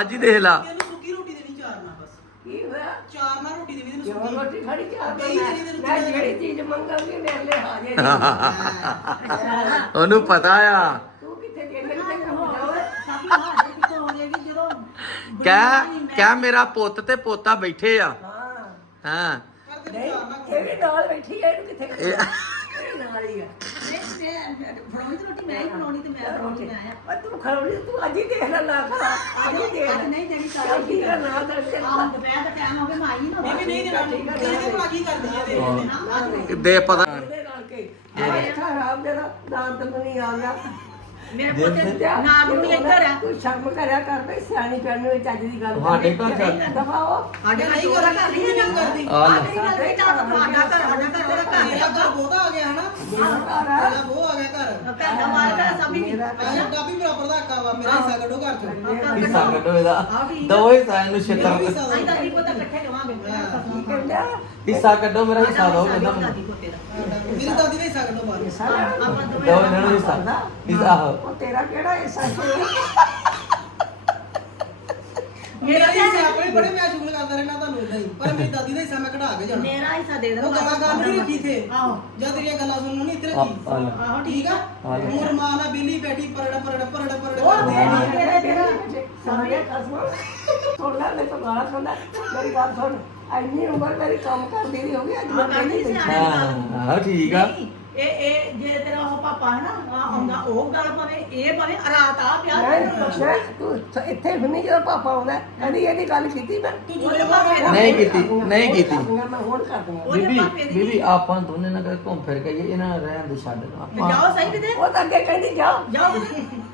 Speaker 1: ਅੱਜ ਹੀ ਦੇਖ ਲਾ।
Speaker 4: ਇਹਨੂੰ ਸੁੱਕੀ ਰੋਟੀ ਦੇਣੀ ਚਾਰਨਾ ਬਸ।
Speaker 2: ਕੀ ਹੋਇਆ?
Speaker 4: ਚਾਰਨਾ ਰੋਟੀ ਦੇਣੀ ਤੈਨੂੰ
Speaker 2: ਜੋ
Speaker 4: ਸੁੱਕੀ।
Speaker 2: ਰੋਟੀ ਖੜੀ ਚਾਹ
Speaker 4: ਤੈਨੂੰ
Speaker 2: ਮੈਂ ਜਿਹੜੀ ਚੀਜ਼ ਮੰਗਾਂਗੀ ਮੇਰੇ ਲਈ ਹਾਜ਼ਰ ਨਹੀਂ।
Speaker 1: ਉਹਨੂੰ ਪਤਾ ਆ
Speaker 2: ਤੂੰ ਕਿੱਥੇ ਗਈ ਮੇਰੇ ਤੇ ਕੰਮ ਜਾਵੇ
Speaker 3: ਸਾਡੀ ਹਾਜ਼ਰ ਕਿੱਥੋਂ ਹੋ ਜਾਏਗੀ ਜਦੋਂ
Speaker 1: ਕਹਿ ਕਹਿ ਮੇਰਾ ਪੁੱਤ ਤੇ ਪੋਤਾ ਬੈਠੇ ਆ
Speaker 2: ਹਾਂ
Speaker 1: ਹਾਂ
Speaker 2: ਨਹੀਂ ਇਹ ਵੀ ਨਾਲ ਬੈਠੀ ਹੈ ਇਹਨੂੰ ਕਿੱਥੇ ਇਹ ਨਾਲ ਹੀ ਆ
Speaker 3: ਮੈਂ ਫੜਾਉਣੀ ਤੇ ਰੋਟੀ ਮੈਂ ਹੀ ਬਣਾਉਣੀ ਤੇ ਮੈਂ ਬਣਾਉਣੀ ਮੈਂ ਆ
Speaker 2: ਪਰ ਤੂੰ ਖਾਣੀ ਤੂੰ ਅੱਜ ਹੀ ਦੇਖ ਲੈ ਖਾ ਅੱਜ ਹੀ ਦੇਖ
Speaker 3: ਨਹੀਂ ਦੇਣੀ
Speaker 2: ਚੱਲ
Speaker 3: ਸਾਰੀ
Speaker 2: ਠੀਕ ਹੈ ਨਾ ਕਰ ਚੱਲ
Speaker 3: ਆਹ ਦੁਪਹਿਰ ਦਾ ਟਾਈਮ ਹੋ ਗਿਆ ਮੈਂ ਆਈ ਨਾ
Speaker 4: ਵੀ ਨਹੀਂ ਦੇਣਾ ਇਹਦੇ ਭਲਾ ਕੀ ਕਰਦੀ ਹੈ ਇਹਦੇ
Speaker 1: ਦੇ ਪਤਾ
Speaker 2: ਉਹਦੇ ਨਾਲ ਕੇ ਇਹ ਖਰਾਬ ਦੇ
Speaker 3: ਮੇਰੇ ਪੁੱਤ ਨਾਮ ਨੂੰ ਇੱਧਰ ਆ।
Speaker 2: ਤੂੰ ਸ਼ਰਮ ਕਰਿਆ ਕਰ ਬਈ ਸਿਆਣੀ ਪੈਣ ਵਿੱਚ ਚੱਜ ਦੀ ਗੱਲ
Speaker 1: ਤੁਹਾਡੇ ਘਰ ਚੱਲ।
Speaker 2: ਦਫਾਓ
Speaker 3: ਸਾਡੇ ਨਾਲ ਚੋਰਾ ਕਰ ਰਹੀ ਹੈ ਨਾ
Speaker 4: ਕਰਦੀ
Speaker 1: ਆ ਲੈ।
Speaker 3: ਆਹ ਗੱਲ ਨਹੀਂ ਤਾਂ ਸਾਡਾ ਘਰ ਸਾਡਾ ਘਰ ਉਹਦਾ ਘਰ।
Speaker 4: ਮੇਰਾ ਘਰ। ਬਹੁਤਾ ਆ ਗਿਆ ਹਨਾ? ਮੇਰਾ ਬਹੁ ਆ ਗਿਆ ਘਰ।
Speaker 3: ਭੈਣ ਦਾ ਮਾਰ ਕਰ ਸਭ ਹੀ।
Speaker 4: ਆਇਆ ਡਾਬੀ ਬਰਾਬਰ ਦਾ ਹੱਕਾ ਵਾ ਮੇਰਾ ਹਿੱਸਾ ਕੱਢੋ ਘਰ ਚੋਂ।
Speaker 1: ਹਿੱਸਾ ਕੱਢੋ। ਇਹਦਾ।
Speaker 4: ਮੇਰਾ
Speaker 1: ਛਿੱਤਰ
Speaker 4: ਹਿੱਸਾ
Speaker 3: ਆਈ
Speaker 4: ਦੋ
Speaker 3: ਤਾਂ ਨਹੀਂ ਪਤਾ ਇਕੱਠੇ ਲਵਾਂਗੇ
Speaker 2: ਕੀ ਕਹਿੰਦਾ?
Speaker 1: ਹਿੱਸਾ ਕੱਢੋ ਮੇਰਾ ਹਿੱਸਾ ਦੋ ਕਹਿੰਦਾ ਮੈਨੂੰ
Speaker 3: ਦਾਦੀ ਪੋਤੇ ਦਾ।
Speaker 4: ਮੇਰੀ ਦਾਦੀ ਨੇ ਹਿੱਸਾ ਕੱਢੋ ਬਾਹਰ
Speaker 2: ਸਾਰਾ
Speaker 3: ਆਪਾਂ
Speaker 1: ਦੋ
Speaker 3: ਦੋਵੇਂ
Speaker 1: ਇਹਨਾਂ ਨੂੰ ਹਿੱਸਾ ਹਿੱਸਾ ਆਹੋ।
Speaker 2: ਉਹ ਤੇਰਾ ਕਿਹੜਾ ਹਿੱਸਾ ਸੀ
Speaker 4: ਮੇਰਾ ਹਿੱਸਾ ਆਪਣੇ ਬੜੇ ਮੈਂ ਸ਼ੁਗਲ ਕਰਦਾ ਰਹਿਣਾ ਤੁਹਾਨੂੰ ਉਦਾਂ ਹੀ। ਪਰ ਮੇਰੀ ਦਾਦੀ ਦਾ ਹਿੱਸਾ ਮੈਂ ਕਢਾ ਕੇ ਜਾਣਾ।
Speaker 3: ਮੇਰਾ ਹਿੱਸਾ ਦੇ ਦੇ
Speaker 4: ਉਹ ਗਾਲਾਂ ਗਾਲ ਨਹੀਂ ਰੱਖੀ ਥੇ
Speaker 3: ਆਹੋ।
Speaker 4: ਜਾਂ ਤੇਰੀਆਂ ਗੱਲਾਂ ਸੁਣਨ ਨੂੰ ਨਹੀਂ ਇੱਥੇ ਰੱਖੀ।
Speaker 3: ਆਹੋ
Speaker 4: ਠੀਕ ਆ?
Speaker 1: ਹਾਂ ਜੀ।
Speaker 4: ਹੁਣ ਮਾਂ ਨਾਲ ਬਿੱਲੀ ਬੈਠੀ ਪਰੜ ਪਰੜ ਪਰੜ ਪਰੜ
Speaker 3: ਉਹ
Speaker 4: ਕਰਦੀ
Speaker 3: ਮੇਰੀ
Speaker 4: ਆ।
Speaker 3: ਤੇਰੇ ਤੇਰਾ
Speaker 2: ਸਾਰੇ ਕਸਮ। ਸੁਣ ਲੈ ਮੈਂ ਤਾਂ ਗਾਲਾਂ ਸੁਣਦਾ ਮੇਰੀ ਗੱਲ ਸੁਣ। ਇੰਨੀ ਉਮਰ ਮੇਰੀ ਕੰਮ ਕਰਦੀ ਰਹੀ ਹੋ ਗਈ ਅੱਜ ਮੈਂ ਕਹਿੰਦੀ ਸੀ
Speaker 1: ਹਾਂ ਆਹੋ ਠੀਕ ਆ।
Speaker 3: ਨਹੀਂ, ਇਹ ਇਹ ਜੇ ਤੇਰਾ ਉਹ ਪਾਪਾ ਹੈ ਨਾ ਆ ਆਉਂਦਾ ਉਹ ਗੱਲ ਭਾਵੇਂ ਇਹ ਭਾਵੇਂ ਰਾਤ ਆ ਪਿਆ
Speaker 2: ਮੈਂ ਮੈਂ ਤੂੰ ਸ- ਇੱਥੇ ਹੁੰਨੀ ਜਦੋਂ ਪਾਪਾ ਆਉਂਦਾ ਕਹਿੰਦੀ ਇਹਦੀ ਗੱਲ ਕੀਤੀ ਮੈਂ?
Speaker 4: ਤੂੰ ਜੁੜੇ ਬਾਹਰ
Speaker 1: ਨਹੀਂ ਕੀਤੀ ਨਹੀਂ ਕੀਤੀ।
Speaker 2: ਮੈਂ ਹੁਣ ਕਰ ਦੂੰਗਾ।
Speaker 3: ਉਹਦੇ
Speaker 1: ਬੀਬੀ
Speaker 3: ਪਾਪੇ ਦੀ
Speaker 1: ਬੀਬੀ ਆਪਾਂ ਦੋਨੇ ਨਾ ਕਦੇ ਘੁੰਮ ਫਿਰ ਕੇ ਆਈਏ, ਇਹਨਾਂ ਨਾਲ ਰਹਿਣ ਦੇ ਛੱਡ ਦੋ ਆਪਾਂ
Speaker 3: ਜਾਓ ਸਹੀ ਕਿਤੇ?
Speaker 2: ਉਹ ਤਾਂ ਅੱਗੇ ਕਹਿੰਦੀ ਜਾਓ।
Speaker 3: ਜਾਓ।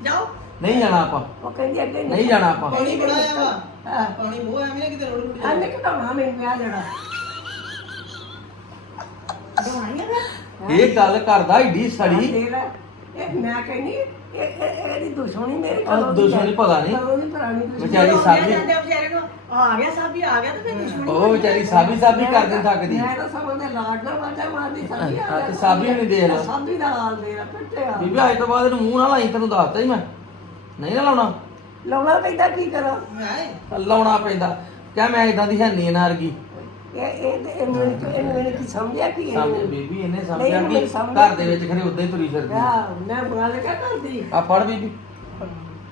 Speaker 3: ਜਾਓ।
Speaker 1: ਨਹੀਂ ਜਾਣਾ ਆਪਾਂ।
Speaker 2: ਉਹ ਕਹਿੰਦੀ ਅੱਗੇ
Speaker 1: ਨਹੀਂ ਜਾਣਾ ਆਪਾਂ।
Speaker 4: ਪਾਣੀ ਬੜਾ ਆ ਵਾ।
Speaker 2: ਹਾਂ।
Speaker 4: ਪਾਣੀ ਬਹੁਤ ਐਵੇਂ ਨਾ ਕਿਤੇ ਰੋੜ ਰੋੜ
Speaker 2: ਅੰਨੇ ਘਟਾਉਣਾ ਮੈਨੂੰ
Speaker 3: ਦਵਾਈਆਂ ਦਾ
Speaker 1: ਇਹ ਗੱਲ ਕਰਦਾ ਏਡੀ ਸੜੀ।
Speaker 2: ਦੇ ਲੈ। ਇਹ ਮੈਂ ਕਹਿੰਦੀ ਇਹ ਇਹ- ਇਹਦੀ ਦੁਸ਼ਮਣੀ ਮੇਰੇ
Speaker 1: ਆਹ ਦੁਸ਼ਮਣੀ ਪਤਾ ਨਹੀਂ।
Speaker 2: ਕਦੋਂ ਦੀ ਪੁਰਾਣੀ ਦੁਸ਼ਮਣੀ?
Speaker 1: ਵਿਚਾਰੀ ਸਾਬੀ।
Speaker 3: ਜਾਂਦੇ ਆ ਵਿਚਾਰੇ ਨੂੰ ਆ ਗਿਆ ਸਾਬੀ ਆ ਗਿਆ ਤੇ ਫਿਰ ਦੁਸ਼ਮਣੀ
Speaker 1: ਉਹ ਵਿਚਾਰੀ ਸਾਬੀ ਸਾਬੀ ਕਰਦੇ ਥੱਕਦੀ
Speaker 2: ਮੈਂ ਤਾਂ ਸਮਾਂ ਦੇ ਲਾਡ ਨਾਲ ਵਾਜਾ ਮਾਰਦੀ ਸਾਬੀ ਆ
Speaker 1: ਹਾਂ, ਤੇ ਸਾਬੀ ਨੂੰ ਦੇਖ ਲਾ।
Speaker 2: ਸਾਬੀ ਦਾ ਹਾਲ ਦੇ ਲਾ ਪਿੱਟਿਆ
Speaker 1: ਬੀਬੀ ਅੱਜ ਤੋਂ ਬਾਅਦ ਇਹਨੂੰ ਮੂੰਹ ਨਾ ਲਾਈ ਤੈਨੂੰ ਦੱਸਤਾ ਹੀ ਮੈਂ। ਨਹੀਂ ਨਾ ਲਾਉਣਾ?
Speaker 2: ਲਾਉਣਾ ਪੈਂਦਾ ਕੀ ਕਰਾਂ?
Speaker 4: ਮੈਂ
Speaker 1: ਲਾਉਣਾ ਪੈਂਦਾ। ਕਹਿ ਮੈਂ ਇਦਾਂ ਦੀ ਹੈ ਨਹੀਂ ਇਹਨਾਂ ਵਰਗੀ
Speaker 2: ਇਹ ਇਹ ਤੇ ਇਹਨੂੰ ਇਹਨੂੰ ਇਹਨੂੰ ਕੀ ਸਮਝਿਆ ਕੀ
Speaker 1: ਸਮਝ
Speaker 2: ਇਹਨੂੰ
Speaker 1: ਬੀਬੀ ਇਹਨੇ
Speaker 2: ਨਹੀਂ,
Speaker 1: ਸਮਝਿਆ ਕਿ
Speaker 2: ਸਮਝ
Speaker 1: ਘਰ ਦੇ ਵਿੱਚ ਖਰੇ ਉਦਾਂ ਹੀ ਤੁਰੀ ਫਿਰਦੀ।
Speaker 2: ਆ ਮੈਂ ਮਾਲਕਾ ਕਰਦੀ
Speaker 1: ਆ ਪੜ ਬੀਬੀ।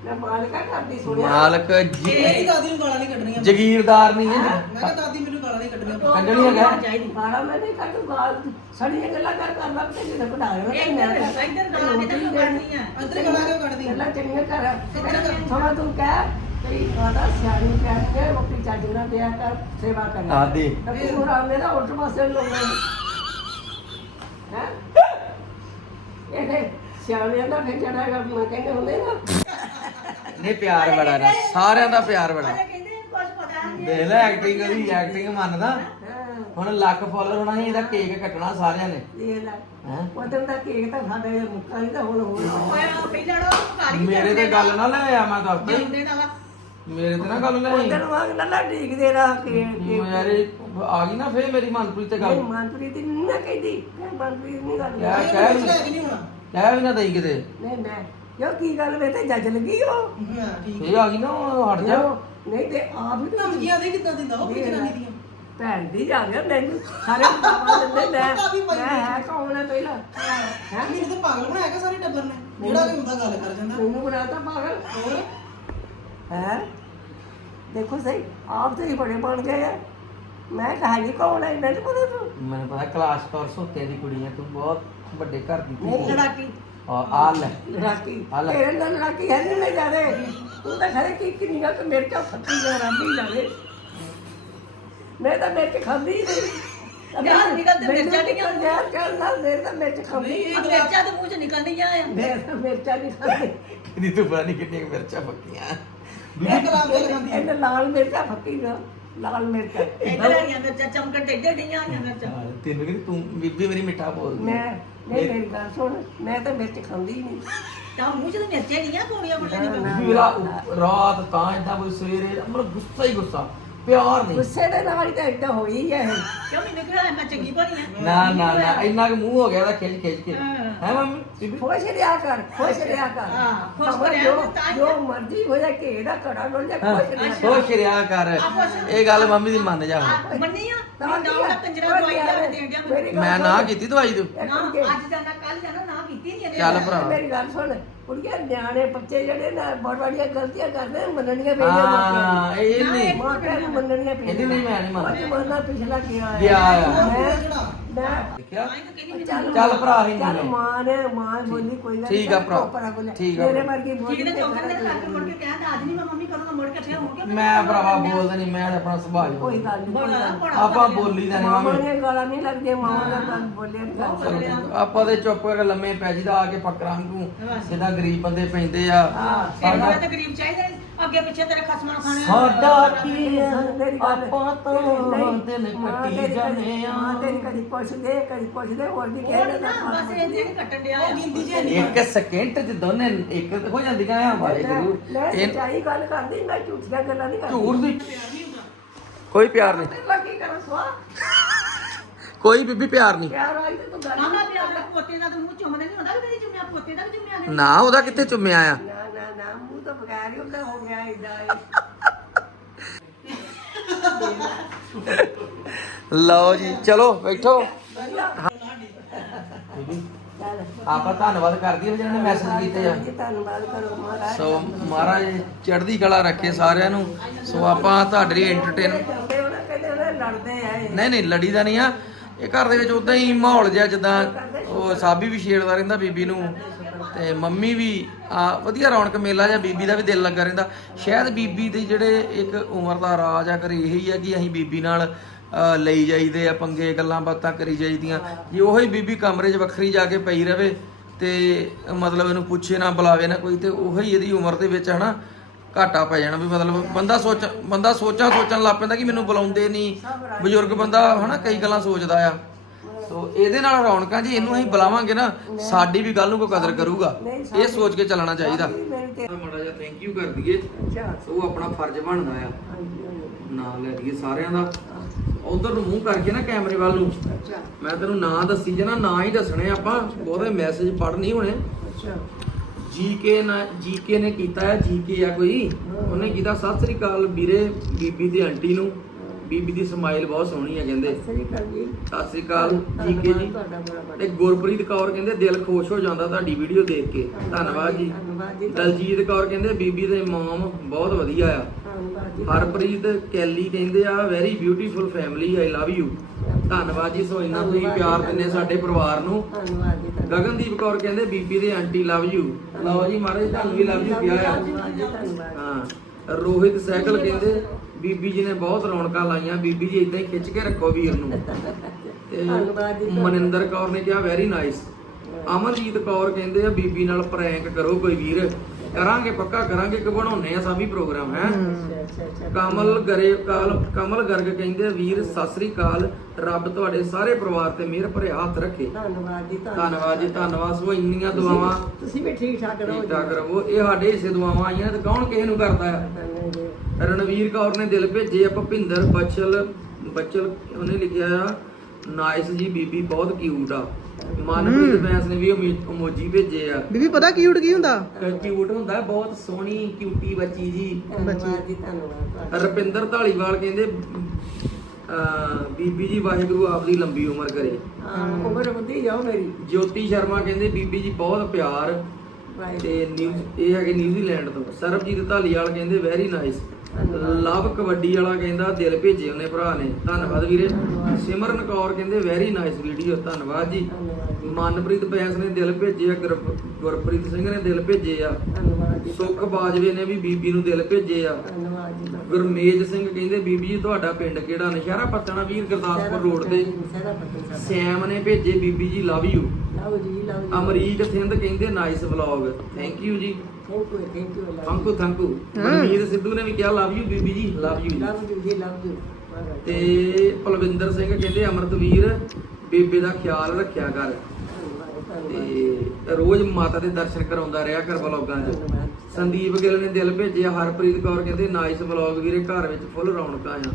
Speaker 2: ਮੈਂ ਮਾਲਕਾ ਕਰਦੀ ਸੁਣਿਆ।
Speaker 1: ਮਾਲਕ ਜੀ
Speaker 4: ਮੇਰੀ ਦਾਦੀ ਨੂੰ ਗਾਲਾਂ ਨਹੀਂ ਕੱਢਣੀਆਂ।
Speaker 1: ਜਗੀਰਦਾਰ ਨਹੀਂ ਹੈ?
Speaker 4: ਮੈਂ ਕਿਹਾ ਦਾਦੀ ਮੈਨੂੰ ਗਾਲਾਂ ਨਹੀਂ ਕੱਢਣੀਆਂ।
Speaker 1: ਕੱਢਣੀ ਹੈਗਾ।
Speaker 3: ਚਾਹੀਦੀ
Speaker 2: ਬਾਰਾ ਮੈਂ ਨਹੀਂ ਕੱਢੂ ਗਾਲ ਸੜੀਆਂ ਗੱਲਾਂ ਕਰ ਕਰ ਲੱਗ ਤੇ ਜਦੋਂ ਕਢਾਇਆ ਮੈਂ
Speaker 3: ਇੱਧਰ ਇੱਧਰ ਗਲਾ ਕਿਉਂ ਕੱਢਣੀ ਆ
Speaker 4: ਅੰਦਰ ਗਾਲਾਂ ਕਿਉਂ ਕੱਢਦੀਆਂ
Speaker 2: ਗੱਲਾਂ ਚੰਗੀਆਂ ਕਰ। ਸਮਾਂ ਤੂੰ ਕਹਿ ਤੇਰੀ ਆਦਾ ਸਿਆਣੀ ਕਹਿ ਕੇ ਰੋਟੀ ਚੱਜ ਨਾਲ ਦਿਆ ਕਰ ਸੇਵਾ ਕਰ।
Speaker 1: ਆ ਦੇ
Speaker 2: ਤੇ ਰਾਮ ਮੇਰਾ ਉਲਟ ਪਾਸੇ ਲਾਉਣਾ ਹੈ ਇਹ ਸਿਆਣਿਆਂ ਦਾ ਫਿਰ ਜਿਹੜਾ ਹੈਗਾ ਮੈਂ ਕਹਿੰਦੇ ਹੁੰਦੇ ਨਾ।
Speaker 1: ਨੇ ਪਿਆਰ ਬੜਾ ਨਾ ਸਾਰਿਆਂ ਦਾ ਪਿਆਰ ਬੜਾ।
Speaker 3: ਅਰੇ ਕਹਿੰਦੇ ਕੁਝ ਪਤਾ ਨਹੀਂ
Speaker 1: ਦੇਖ ਲੈ ਐਕਟਿੰਗ ਕਰੀ ਐਕਟਿੰਗ ਮੰਨਦਾ।
Speaker 2: ਹਾਂ।
Speaker 1: ਹੁਣ ਲੱਖ ਫਾਲੋਅਰ ਹੋਣਾ ਸੀ ਇਹਦਾ ਕੇਕ ਕੱਟਣਾ ਸਾਰਿਆਂ ਨੇ।
Speaker 2: ਇਹ ਲੈ
Speaker 1: ਹੈ?
Speaker 2: ਉਦੋਂ ਦਾ ਕੇਕ ਤਾਂ ਸਾਡੇ ਮੁੱਕਾ ਨਹੀਂ ਤਾਂ ਹੁਣ ਹੋਰ।
Speaker 3: ਓਏ ਆ ਪਹਿਲਾਂ ਉਹ ਕਾਲੀ
Speaker 1: ਮੇਰੇ ਤੇ ਗੱਲ ਨਾ। ਲੈ ਆ ਮੈਂ
Speaker 3: ਨਾਲ।
Speaker 1: ਮੇਰੇ ਤੇ ਨਾ ਗੱਲ ਲੈ। ਆਈ।
Speaker 2: ਉਦੋਂ ਵਾਂਗ ਨਾ ਨਾ ਢੀਕਦੇ ਰਹਾ ਕੇ ਕੇ
Speaker 1: ਮੇਰੇ ਆ ਗਈ ਨਾ ਫੇਰ ਮੇਰੀ ਮਨਪ੍ਰੀਤ ਤੇ
Speaker 2: ਨਹੀਂ
Speaker 1: ਗੱਲ
Speaker 2: ਮਨਪ੍ਰੀਤ ਨਹੀਂ ਨਾ ਕਹਿੰਦੀ ਮੈਂ ਮਨਪ੍ਰੀਤ ਨਹੀਂ ਗੱਲ
Speaker 1: ਯਾਰ ਕਹਿ
Speaker 4: ਨਹੀਂ ਹੋਣਾ।
Speaker 1: ਕਹਿ ਵੀ ਨਾ ਦਈ ਕਿਤੇ।
Speaker 2: ਨਹੀਂ ਮੈਂ ਜੋ ਕੀ ਗੱਲ ਵੇ ਤੇ ਜੱਜ ਲੱਗੀ ਹੋ
Speaker 4: ਹਾਂ ਠੀਕ
Speaker 1: ਇਹ ਆ ਗਈ ਨਾ ਹਟ ਜਾ।
Speaker 2: ਨਹੀਂ ਤੇ ਆਪ ਹੀ ਤਾਂ
Speaker 4: ਧਮਕੀਆਂ ਦੇ ਕਿੱਦਾਂ ਦਿੰਦਾ ਉਹ ਕਿਹਨਾਂ ਨਹੀਂ ਦੀਆਂ?
Speaker 2: ਭੈਣ ਦੀ ਜਾ ਗਿਆ ਮੈਨੂੰ ਸਾਰੇ ਦਿੰਦੇ ਮੈਂ ਮੈਂ ਹੈ ਕੌਣ ਹੈ ਪਹਿਲਾਂ? ਹੈ
Speaker 4: ਮੈਨੂੰ ਤਾਂ ਪਾਗਲ ਬਣਾਇਆ ਕਿ ਸਾਰੇ ਟੱਬਰ ਨੇ। ਜਿਹੜਾ ਵੀ ਹੁੰਦਾ ਗੱਲ ਕਰ ਜਾਂਦਾ।
Speaker 2: ਮੈਨੂੰ ਬਣਾਤਾ ਪਾਗਲ।
Speaker 4: ਹੋਰ?
Speaker 2: ਹੈ? ਦੇਖੋ ਸਹੀ ਆਪ ਤੇ ਹੀ ਬੜੇ ਬਣ ਗਏ ਆ। ਮੈਂ ਕਹਾਣੀ ਕੌਣ ਹੈ ਇਹਨਾਂ ਨੂੰ ਪਤਾ ਤੂੰ
Speaker 1: ਮੈਨੂੰ ਪਤਾ ਕਲਾਸ ਤੌਰ ਸੋਤੇ ਦੀ ਕੁੜੀ ਆ ਤੂੰ ਬਹੁਤ ਵੱਡੇ ਘਰ ਦੀ ਧੀ।
Speaker 2: ਨਹੀਂ
Speaker 1: ਆ
Speaker 2: ਲੜਾਕੀ।
Speaker 1: ਆ ਆ ਲੈ।
Speaker 2: ਲੜਾਕੀ। ਤੇਰੇ ਨਾਲ ਲੜਾਕੀ ਹੈ ਨਹੀਂ ਮੈਂ ਜਾਦੇ ਤੂੰ ਤਾਂ ਖਰੇ ਕੀ ਕਿ ਮੇਰੇ ਚੋਂ ਫੱਟੀ ਜਾ ਰੱਬੀ ਜਾਵੇ। ਮੈਂ ਤਾਂ ਮਿਰਚ ਖਾਂਦੀ ਹੀ ਨਹੀਂ
Speaker 3: ਯਾਰ, ਨਿਕਲ ਤੇ ਮਿਰਚਾਂ ਨਹੀਂ
Speaker 2: ਨਿਕਲ ਯਾਰ ਚੱਲ ਨਾਲ ਮੇਰੇ ਤਾਂ ਮਿਰਚ ਖਾਂਦੀ। ਹੀ
Speaker 3: ਇਹ ਮਿਰਚਾਂ ਦੇ ਮੂੰਹ ਚ ਨਿਕਲਣੀਆਂ ਆ।
Speaker 2: ਮੈਂ ਤਾਂ ਮਿਰਚਾਂ ਨਹੀਂ ਖਾਂਦੀ।
Speaker 1: ਕਿੰਨੀ ਤੂੰ ਪਤਾ ਨਹੀਂ ਕਿੰਨੀਆਂ ਕੁ ਮਿਰਚਾਂ ਪੱਕੀਆਂ
Speaker 4: ਇਹ ਕਲਾਮ ਗੱਲ ਖਾਂਦੀ।
Speaker 2: ਇਹਨੇ ਲਾਲ ਮਿਰਚਾਂ ਫੱਕੀ ਨਾ ਲਾਲ ਮਿਰਚਾਂ।
Speaker 3: ਇੱਧਰ ਆਈਆਂ ਮਿਰਚਾਂ ਚਮਕਣ ਟੇਡੇ ਡੀਆਂ ਆਈਆਂ ਮਿਰਚਾਂ।
Speaker 1: ਤੈਨੂੰ ਕਿ ਤੂੰ ਬੀਬੀ ਮੇਰੀ ਮਿੱਠਾ ਬੋਲਦੀ
Speaker 2: ਮੈਂ ਨਹੀਂ ਮੇਰੀ ਗੱਲ ਸੁਣ ਮੈਂ ਤਾਂ ਮਿਰਚ ਖਾਂਦੀ ਹੀ ਨਹੀਂ।
Speaker 3: ਤਾਂ ਮੂੰਹ ਚ ਤਾਂ ਮਿਰਚਾਂ ਨਹੀਂ ਆ ਪੌੜੀਆਂ ਪਟੇ ਨਹੀਂ
Speaker 1: ਬੀਬੀ ਰਾ- ਰਾਤ ਤਾਂ ਇਦਾਂ ਕੋਈ ਸਵੇਰੇ ਮਤਲਬ ਗੁੱਸਾ ਹੀ ਗੁੱਸਾ। ਪਿਆਰ ਨਹੀਂ।
Speaker 2: ਗੁੱਸੇ ਦੇ ਨਾਲ ਹੀ ਤਾਂ ਏਦਾਂ ਹੋਈ ਹੈ ਇਹ।
Speaker 3: ਕਿਉਂ ਮੈਨੂੰ ਕਿਹਾ ਮੈਂ ਚੰਗੀ ਬਣੀ ਆ।
Speaker 1: ਨਾ ਨਾ ਨਾ ਇੰਨਾ ਕੁ ਮੂੰਹ ਹੋ ਗਿਆ ਦਾ ਖਿੱਚ ਖਿੱਚ ਕੇ।
Speaker 3: ਹਾਂ।
Speaker 1: ਮੰਮੀ? ਬੀਬੀ?
Speaker 2: ਖੁਸ਼ ਰਿਹਾ ਕਰ ਖੁਸ਼ ਰਿਹਾ ਕਰ।
Speaker 3: ਹਾਂ, ਖੁਸ਼
Speaker 2: ਭਾਵੇਂ
Speaker 3: ਰਿਹਾ
Speaker 2: ਜੋ-
Speaker 3: ਤਾਂ ਹੀ
Speaker 2: ਜੋ ਮਰਜ਼ੀ ਹੋ ਜਾ ਕੇ ਇਹਦਾ ਕੜਾ ਡੋਲ ਜਾ ਖੁਸ਼ ਰਿਹਾ ਕਰ।
Speaker 1: ਖੁਸ਼ ਰਿਹਾ ਕਰ। ਇਹ ਗੱਲ ਮੰਮੀ ਦੀ ਮੰਨ ਜਾ
Speaker 3: ਆ ਮੰਨੀ ਆ?
Speaker 2: ਤਾਂ
Speaker 3: ਮੈਂ
Speaker 2: ਕੀ
Speaker 3: ਨਾ
Speaker 2: ਆ?
Speaker 3: ਉਹਦਾ ਕੰਜਰਾ ਦਵਾਈ ਲਿਆ ਕੇ ਦੇਣ ਡਿਆ ਮੈਨੂੰ।
Speaker 2: ਮੇਰੀ ਗੱਲ
Speaker 1: ਮੈਂ ਨਾ
Speaker 2: ਸੁਣ।
Speaker 1: ਕੀਤੀ ਦਵਾਈ ਤੂੰ?
Speaker 3: ਨਾ। ਅੱਜ ਜਾਣਾ ਕੱਲ ਜਾਣਾ ਨਾ ਕੀਤੀ ਨਹੀਂ ਇਹਨੇ
Speaker 1: ਚੱਲ ਭਰਾ।
Speaker 2: ਮੇਰੀ ਗੱਲ ਸੁਣ। ਕੁੜੀਆਂ ਨਿਆਣੇ ਬੱਚੇ ਜਿਹੜੇ ਨਾ ਬਹੁਤ ਬੜੀਆਂ ਗਲਤੀਆਂ ਕਰਦੇ ਨੇ, ਮੰਨਣੀਆਂ ਪੈਂਦੀਆਂ
Speaker 1: ਹਾਂ ਇਹ ਨਹੀਂ।
Speaker 2: ਮਾਪਿਆਂ ਨੂੰ ਮੰਨਣੀਆਂ ਪੈਂਦੀਆਂ
Speaker 1: ਇਹਦੀ ਨਹੀਂ ਮੈਂ ਨਹੀਂ ਮੰਨਦਾ।
Speaker 2: ਉਹ ਜ਼ਮਾਨਾ ਪਿਛਲਾ ਗਿਆ ਹੈ।
Speaker 1: ਗਿਆ ਆ।
Speaker 2: ਮੈਂ
Speaker 4: ਜਿਹੜਾ
Speaker 2: ਮੈਂ
Speaker 1: ਦੇਖਿਆ?
Speaker 2: ਚੱਲ
Speaker 1: ਭਰਾ ਹੀ
Speaker 2: ਚੱਲ
Speaker 1: ਨਹੀਂ।
Speaker 2: ਮਾਂ ਨੇ ਮਾਂ ਬੋਲੀ ਕੋਈ ਗੱਲ
Speaker 1: ਠੀਕ ਆ ਭਰਾ।
Speaker 2: ਭਰਾ ਬੋਲਿਆ।
Speaker 1: ਠੀਕ ਆ
Speaker 2: ਮੇਰੇ ਵਰਗੀ ਬੋਲੀ
Speaker 3: ਕਿਹਨੇ
Speaker 2: ਤੇ
Speaker 3: ਚੌਂਕਣ ਦੇ ਕਰਕੇ ਮੁੜ ਕੇ ਕਹਿੰਦਾ ਅੱਜ ਨਹੀਂ ਮੈਂ ਮੰਮੀ ਕਰੂੰਗਾ ਮੁੜ ਕੇ ਫੇਰ ਹੋਊਗਾ
Speaker 1: ਮੈਂ ਭਰਾਵਾ ਬੋਲਦਾ ਨਹੀਂ ਮੈਂ ਆਪਣਾ ਸੁਭਾਅ ਹੀ
Speaker 2: ਕੋਈ ਗੱਲ ਨਹੀਂ ਕੋਈ ਗੱਲ ਨੀ।
Speaker 1: ਆਪਾਂ ਬੋਲੀ ਦਾ ਨਹੀਂ
Speaker 2: ਮਾਮਾ
Speaker 1: ਮਾਮੇ
Speaker 2: ਨੇ ਗਾਲਾਂ ਨਹੀਂ ਲੱਗਦੀਆਂ ਮਾਮਾ ਦਾ ਤਾਂ ਬੋਲੇ ਨੀ ਗੱਲ
Speaker 1: ਆਪਾਂ ਤੇ ਚੁੱਪ ਕਰਕੇ ਲੰਮੇ ਪੈ ਜੀਦਾ ਆ ਕੇ ਫੱਕਰਾਂ ਨੂੰ ਜਿੱਦਾਂ ਗਰੀਬ ਬੰਦੇ ਪੈਂਦੇ ਆ।
Speaker 3: ਤੇਰੇ ਤਾਂ ਗਰੀਬ ਚਾਹੀਦਾ ਨੀ। ਅੱਗੇ ਪਿੱਛੇ ਤੇਰੇ ਖਸਮਾਂ ਨੂੰ ਖਾਣੇ
Speaker 1: ਸਾਡਾ ਕੀ
Speaker 2: ਮੇਰੀ ਗੱਲ
Speaker 1: ਆਪਾਂ ਤਾਂ ਦਿਨ
Speaker 2: ਮਾਂ
Speaker 1: ਕੱਟੀ ਜਾਂਦੇ ਆ।
Speaker 2: ਤੇਰੀ ਕਦੀ ਪੁੱਛਦੇ ਕਦੀ ਪੁੱਛਦੇ ਹੋਰ ਵੀ ਕਹਿ ਦਿੰਦਾ
Speaker 3: ਬਸ ਇਹ ਜਿਹੜੀ ਕੱਟਣ ਡਿਆ ਉਹ ਗਿੰਦੀ ਜੇ
Speaker 1: ਇੱਕ ਸਕਿੰਟ ਚ ਦੋਨੇ ਇੱਕ ਹੋ ਜਾਂਦੀਆਂ ਆ ਵਾਹਿਗੁਰੂ
Speaker 2: ਮੈਂ
Speaker 1: ਇਹ
Speaker 2: ਸੱਚਾਈ ਗੱਲ ਕਰਦੀ ਮੈਂ ਝੂਠੀਆਂ ਗੱਲਾਂ ਨਹੀਂ ਕਰਦੀ।
Speaker 1: ਝੂਠ ਦੀ ਕੋਈ ਪਿਆਰ ਨਹੀਂ।
Speaker 2: ਤੇਰਾ ਕੀ ਕਰਾਂ ਸਵਾ
Speaker 1: ਕੋਈ ਬੀਬੀ ਪਿਆਰ ਨਹੀਂ।
Speaker 2: ਪਿਆਰ ਆਈ ਤੇ ਤੂੰ ਗੱਲ
Speaker 3: ਮਾਮਾ ਪਿਆਰ ਦਾ ਪੋਤੇ ਦਾ ਤਾਂ ਮੂੰਹ ਚੁੰਮਦੇ ਨਹੀਂ ਹੁੰਦਾ ਕਿ ਤੇਰੀ ਚੁੰਮਿਆ ਪੋਤੇ ਦਾ ਵੀ ਚੁੰਮਿਆ
Speaker 1: ਨਾ ਉਹਦਾ ਕਿੱਥੇ ਚੁੰਮਿਆ ਆ?
Speaker 2: ਨਾ ਨਾ ਨਾ ਬਗੈਰ ਹੀ ਹੁੰਦਾ ਹੋ ਗਿਆ ਇਦਾਂ
Speaker 1: ਲਓ ਜੀ ਚਲੋ ਬੈਠੋ। ਆਪਾਂ ਧੰਨਵਾਦ ਕਰਦੀ ਹਾਂ ਜਿਹਨਾਂ ਨੇ ਮੈਸੇਜ ਕੀਤੇ ਆ।
Speaker 2: ਜੀ ਧੰਨਵਾਦ ਕਰੋ ਮਹਾਰਾਜ।
Speaker 1: ਸੋ ਮਹਾਰਾਜ ਚੜ੍ਹਦੀ ਕਲਾ ਰੱਖੇ ਸਾਰਿਆਂ ਨੂੰ। ਸੋ ਆਪਾਂ ਤੁਹਾਡੇ ਲਈ ਐਂਟਰਟੇਨ
Speaker 2: ਲੜਦੇ ਆ
Speaker 1: ਨਹੀਂ ਨਹੀਂ ਲੜੀ ਦਾ ਨਹੀਂ ਆ। ਇਹ ਘਰ ਦੇ ਵਿੱਚ ਉਦਾਂ ਹੀ ਮਾਹੌਲ ਜਿਹਾ ਜਿੱਦਾਂ ਉਹ ਸਾਬੀ ਵੀ ਛੇੜਦਾ ਰਹਿੰਦਾ ਬੀਬੀ ਨੂੰ। ਤੇ ਮੰਮੀ ਵੀ ਆ, ਵਧੀਆ ਰੌਣਕ ਮੇਲਾ ਜਾਂ ਬੀਬੀ ਦਾ ਵੀ ਦਿਲ ਲੱਗਾ ਰਹਿੰਦਾ। ਸ਼ਾਇਦ ਬੀਬੀ ਦੇ ਜਿਹੜੇ ਇੱਕ ਉਮਰ ਦਾ ਰਾਜ ਆ ਕਰੇ ਇਹੀ ਆ ਕਿ ਅਸੀਂ ਬੀਬੀ ਨਾਲ ਲਈ ਜਾਈਦੇ ਆ, ਪੰਗੇ, ਗੱਲਾਂ ਬਾਤਾਂ ਕਰੀ ਜਾਈਦੀਆਂ। ਜੇ ਉਹੀ ਬੀਬੀ ਕਮਰੇ 'ਚ ਵੱਖਰੀ ਜਾ ਕੇ ਪਈ ਰਵੇ ਤੇ ਮਤਲਬ ਇਹਨੂੰ ਪੁੱਛੇ ਨਾ, ਬੁਲਾਵੇ ਨਾ ਕੋਈ, ਤੇ ਉਹੀ ਇਹਦੀ ਉਮਰ ਦੇ ਵਿੱਚ ਹਨਾ, ਘਾਟਾ ਪੈ ਜਾਣਾ ਵੀ ਮਤਲਬ ਬੰਦਾ ਸੋਚ, ਬੰਦਾ ਸੋਚਾਂ ਸੋਚਣ ਲੱਗ ਪੈਂਦਾ ਕਿ ਮੈਨੂੰ ਬੁਲਾਉਂਦੇ ਨਹੀਂ। ਬਜ਼ੁਰਗ ਬੰਦਾ ਹਨਾ, ਕਈ ਗੱਲਾਂ ਸੋਚਦਾ ਆ। ਸੋ ਇਹਦੇ ਨਾਲ ਰੌਣਕਾਂ ਜੀ, ਇਹਨੂੰ ਅਸੀਂ ਬੁਲਾਵਾਂਗੇ ਨਾ, ਸਾਡੀ ਵੀ ਗੱਲ ਨੂੰ ਕੋਈ ਕਦਰ ਕਰੂਗਾ। ਇਹ ਸੋਚ ਕੇ ਚੱਲਣਾ ਚਾਹੀਦਾ। ਮਾੜਾ ਜਿਹਾ ਥੈਂਕ ਯੂ ਕਰ ਦਈਏ।
Speaker 2: ਅੱਛਾ
Speaker 1: ਆਪਣਾ ਫਰਜ਼ ਬਣਦਾ ਆ। ਨਾਂ ਲੈ ਦਈਏ ਸਾਰਿਆਂ ਦਾ। ਉਧਰ ਨੂੰ ਮੂੰਹ ਕਰਕੇ ਨਾ ਕੈਮਰੇ ਵੱਲ ਨੂੰ। ਮੈਂ ਤੈਨੂੰ ਨਾਂ ਦੱਸੀ ਜਨਾ ਨਾਂ ਹੀ ਦੱਸਣੇ ਆਪਾਂ। ਉਹਦੇ ਮੈਸੇਜ ਪੜ ਨਹੀਂ ਹੋਣੇ ਜੀਕੇ ਨਾ ਜੀਕੇ ਨੇ ਕੀਤਾ ਹੈ ਜੀਕੇ ਆ ਕੋਈ। ਉਹਨੇ ਕੀਤਾ, ਸਤਿ ਸ੍ਰੀ ਅਕਾਲ ਵੀਰੇ, ਬੀਬੀ ਤੇ ਆਂਟੀ ਨੂੰ। ਬੀਬੀ ਦੀ ਸਮਾਈਲ ਬਹੁਤ ਸੋਹਣੀ ਹੈ ਕਹਿੰਦੇ।
Speaker 2: ਸਹੀ ਜੀ।
Speaker 1: ਸਤਿ ਸ੍ਰੀ ਅਕਾਲ ਜੀ
Speaker 2: ਤੁਹਾਡਾ ਬੜਾ ਬੜਾ
Speaker 1: ਤੇ ਗੁਰਪ੍ਰੀਤ ਕੌਰ ਕਹਿੰਦੇ ਦਿਲ ਖੁਸ਼ ਹੋ ਜਾਂਦਾ ਤੁਹਾਡੀ ਵੀਡੀਓ ਦੇਖ ਕੇ। ਧੰਨਵਾਦ ਜੀ
Speaker 2: ਧੰਨਵਾਦ ਜੀ।
Speaker 1: ਦਲਜੀਤ ਕੌਰ ਕਹਿੰਦੇ ਬੀਬੀ ਦੇ ਮਮ ਬਹੁਤ ਵਧੀਆ ਆ। ਹਰਪ੍ਰੀਤ ਕੈਲੀ ਕਹਿੰਦੇ ਆ very beautiful family I love you ਧੰਨਵਾਦ ਜੀ ਸੋ ਇੰਨਾ ਤੁਸੀਂ ਪਿਆਰ ਦਿੰਦੇ ਸਾਡੇ ਪਰਿਵਾਰ ਨੂੰ।
Speaker 2: ਧੰਨਵਾਦ ਜੀ
Speaker 1: ਗਗਨਦੀਪ ਕੌਰ ਕਹਿੰਦੇ ਬੀਬੀ ਦੇ ਆਂਟੀ ਲਵ ਯੂ ਲਓ ਜੀ ਮਹਾਰਾਜ ਤੁਹਾਨੂੰ ਵੀ ਲਵ ਯੂ ਕਿਹਾ ਆ। ਹਾਂ। ਰੋਹਿਤ ਸਾਈਕਲ ਕਹਿੰਦੇ ਬੀਬੀ ਜੀ ਨੇ ਬਹੁਤ ਰੌਣਕਾਂ ਲਾਈਆਂ। ਬੀਬੀ ਜੀ ਇਦਾਂ ਹੀ ਖਿੱਚ ਕੇ ਰੱਖੋ ਵੀਰ ਨੂੰ। ਤੇ
Speaker 2: ਧੰਨਵਾਦ ਜੀ
Speaker 1: ਮਨਿੰਦਰ ਕੌਰ ਨੇ ਕਿਹਾ ਵੈਰੀ ਨਾਈਸ ਅਮਰਜੀਤ ਕੌਰ ਕਹਿੰਦੇ ਆ ਬੀਬੀ ਨਾਲ ਪ੍ਰੈਂਕ ਕਰੋ ਕੋਈ ਵੀਰ। ਕਰਾਂਗੇ ਪੱਕਾ ਕਰਾਂਗੇ ਕਿ ਬਣਾਉਣੇ ਆ ਸਾਬੀ ਪ੍ਰੋਗਰਾਮ ਹੈ। ਕਮਲ ਗਰੇ ਕਾਲ ਕਮਲ ਗਰਗ ਕਹਿੰਦੇ ਵੀਰ ਸਤਿ ਸ੍ਰੀ ਅਕਾਲ। ਰੱਬ ਤੁਹਾਡੇ ਸਾਰੇ ਪਰਿਵਾਰ ਤੇ ਮਿਹਰ ਭਰਿਆ ਹੱਥ ਰੱਖੇ।
Speaker 2: ਧੰਨਵਾਦ ਜੀ
Speaker 1: ਧੰਨਵਾਦ। ਜੀ ਧੰਨਵਾਦ। ਸੋ ਇੰਨੀਆਂ ਦੁਆਵਾਂ
Speaker 2: ਤੁਸੀਂ ਵੀ ਠੀਕ ਠਾਕ ਰਹੋ
Speaker 1: ਠੀਕ ਠਾਕ ਰਹੋ। ਇਹ ਸਾਡੇ ਹਿੱਸੇ ਦੁਆਵਾਂ ਆਈਆਂ ਤੇ ਕੌਣ ਕਿਸੇ ਨੂੰ ਕਰਦਾ ਆ ਰਣਵੀਰ ਕੌਰ ਨੇ ਦਿਲ ਭੇਜੇ ਆ ਭੁਪਿੰਦਰ ਬਚਲ ਬਚਲ ਉਹਨੇ ਲਿਖਿਆ ਆ ਨਾਈਸ ਜੀ ਬੀਬੀ ਬਹੁਤ ਕਿਊਟ ਆ। ਮਨਪ੍ਰੀਤ ਬੈਂਸ ਨੇ ਵੀ ਇਮੋਜੀ ਭੇਜੇ ਆ।
Speaker 4: ਬੀਬੀ ਪਤਾ ਕਿਊਟ ਕੀ ਹੁੰਦਾ?
Speaker 1: ਕਿਊਟ ਹੁੰਦਾ ਬਹੁਤ ਸੋਹਣੀ ਕਿਊਟੀ ਬੱਚੀ ਜੀ।
Speaker 2: ਧੰਨਵਾਦ ਜੀ ਧੰਨਵਾਦ। ਤੁਹਾਡਾ।
Speaker 1: ਰੁਪਿੰਦਰ ਢਾਲੀਵਾਲ ਕਹਿੰਦੇ ਅਹ ਬੀਬੀ ਜੀ ਵਾਹਿਗੁਰੂ ਆਪਦੀ ਲੰਬੀ ਉਮਰ ਕਰੇ।
Speaker 2: ਹਾਂ ਉਮਰ ਵਧੀ ਜਾਓ ਮੇਰੀ।
Speaker 1: ਜੋਤੀ ਸ਼ਰਮਾ ਕਹਿੰਦੇ ਬੀਬੀ ਜੀ ਬਹੁਤ ਪਿਆਰ।
Speaker 2: ਵਾਹਿਗੁਰੂ।
Speaker 1: ਤੇ ਨਿਊ- ਇਹ ਹੈਗੇ ਨਿਊਜ਼ੀਲੈਂਡ ਤੋਂ। ਸਰਬਜੀਤ ਧਾਲੀਵਾਲ ਕਹਿੰਦੇ ਵੈਰੀ ਨਾਈਸ ਲਵ ਕਬੱਡੀ ਵਾਲਾ ਕਹਿੰਦਾ ਦਿਲ ਭੇਜੇ ਉਹਨੇ ਭਰਾ ਨੇ। ਧੰਨਵਾਦ ਵੀਰੇ। ਸਿਮਰਨ ਕੌਰ ਕਹਿੰਦੇ ਵੈਰੀ ਨਾਈਸ ਵੀਡੀਓ ਧੰਨਵਾਦ ਜੀ। ਮਨਪ੍ਰੀਤ ਬੈਂਸ ਨੇ ਦਿਲ ਭੇਜੇ ਆ ਗੁਰ- ਗੁਰਪ੍ਰੀਤ ਸਿੰਘ ਨੇ ਦਿਲ ਭੇਜੇ ਆ।
Speaker 2: ਧੰਨਵਾਦ ਜੀ।
Speaker 1: ਸੁਖ ਬਾਜਵੇ ਨੇ ਵੀ ਬੀਬੀ ਨੂੰ ਦਿਲ ਭੇਜੇ ਆ।
Speaker 2: ਧੰਨਵਾਦ ਜੀ।
Speaker 1: ਗੁਰਮੇਜ ਸਿੰਘ ਕਹਿੰਦੇ ਬੀਬੀ ਜੀ ਤੁਹਾਡਾ ਪਿੰਡ ਕਿਹੜਾ? ਨਸ਼ਹਿਰਾ ਪੱਤਣਾ ਵੀਰ ਗੁਰਦਾਸਪੁਰ ਰੋਡ ਤੇ।
Speaker 2: ਸਾਰਾ
Speaker 1: ਸੈਮ ਨੇ ਭੇਜੇ ਬੀਬੀ ਜੀ ਲਵ ਯੂ
Speaker 2: ਲਓ ਜੀ ਲਓ ਜੀ
Speaker 1: ਅਮਰੀਕ ਸਿੰਧ ਕਹਿੰਦੇ ਨਾਈਸ ਵਲੌਗ ਥੈਂਕ ਯੂ ਜੀ।
Speaker 2: Thank you thank you. Love
Speaker 1: thank you thank you Manmeet Sidhu ਨੇ ਵੀ ਕਿਹਾ ਲਵ ਯੂ ਬੀਬੀ ਜੀ ਲਵ ਯੂ
Speaker 2: ਲਵ ਯੂ ਜੀ ਲਵ ਯੂ
Speaker 1: ਤੇ ਪਲਵਿੰਦਰ ਸਿੰਘ ਕਹਿੰਦੇ ਅਮਰਤਵੀਰ ਬੇਬੇ ਦਾ ਖਿਆਲ ਰੱਖਿਆ ਕਰ। ਤੇ ਰੋਜ਼ ਮਾਤਾ ਦੇ ਦਰਸ਼ਨ ਕਰਾਉਂਦਾ ਰਿਹਾ ਕਰ ਵਲੌਗਾਂ 'ਚ। ਸੰਦੀਪ ਗਿੱਲ ਨੇ ਦਿਲ ਭੇਜਿਆ ਹਰਪ੍ਰੀਤ ਕੌਰ ਕਹਿੰਦੇ ਨਾਈਸ ਵਲੌਗ ਵੀਰੇ ਘਰ ਵਿੱਚ ਫੁੱਲ ਰੌਣਕਾਂ ਆ।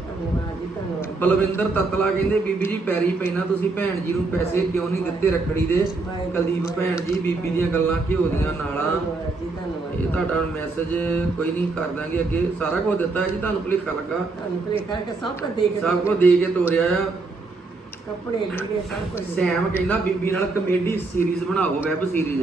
Speaker 1: ਬਲਵਿੰਦਰ ਤਤਲਾ ਕਹਿੰਦੇ ਬੀਬੀ ਜੀ ਪੈਰੀ ਪੈਣਾ ਤੁਸੀਂ ਭੈਣ ਜੀ ਨੂੰ ਪੈਸੇ ਕਿਉਂ ਨਹੀਂ ਦਿੱਤੇ ਰੱਖੜੀ ਦੇ? ਕੁਲਦੀਪ ਭੈਣ ਜੀ ਬੀਬੀ ਦੀਆਂ ਗੱਲਾਂ ਘਿਓ ਦੀਆਂ ਨਾਲਾਂ। ਇਹ ਤੁਹਾਡਾ ਮੈਸੇਜ ਕੋਈ ਨਹੀਂ ਕਰ ਦਾਂਗੇ ਅੱਗੇ। ਸਾਰਾ ਕੁਝ ਦਿੱਤਾ ਜੀ ਤੁਹਾਨੂੰ ਭੁਲੇਖਾ ਲੱਗਾ।
Speaker 2: ਤੁਹਾਨੂੰ ਭਲੇ ਕਰਕੇ ਸਭ ਕੁਝ ਦੇ ਕੇ
Speaker 1: ਸਭ ਕੁਝ ਦੇ ਕੇ ਤੋਰਿਆ ਆ।
Speaker 2: ਕੱਪੜੇ ਲੀੜੇ ਸਭ ਕੁਝ
Speaker 1: ਸੈਮ ਕਹਿੰਦਾ ਬੀਬੀ ਨਾਲ ਕਮੇਡੀ ਸੀਰੀਜ਼ ਬਣਾਓ ਵੈਬ ਸੀਰੀਜ਼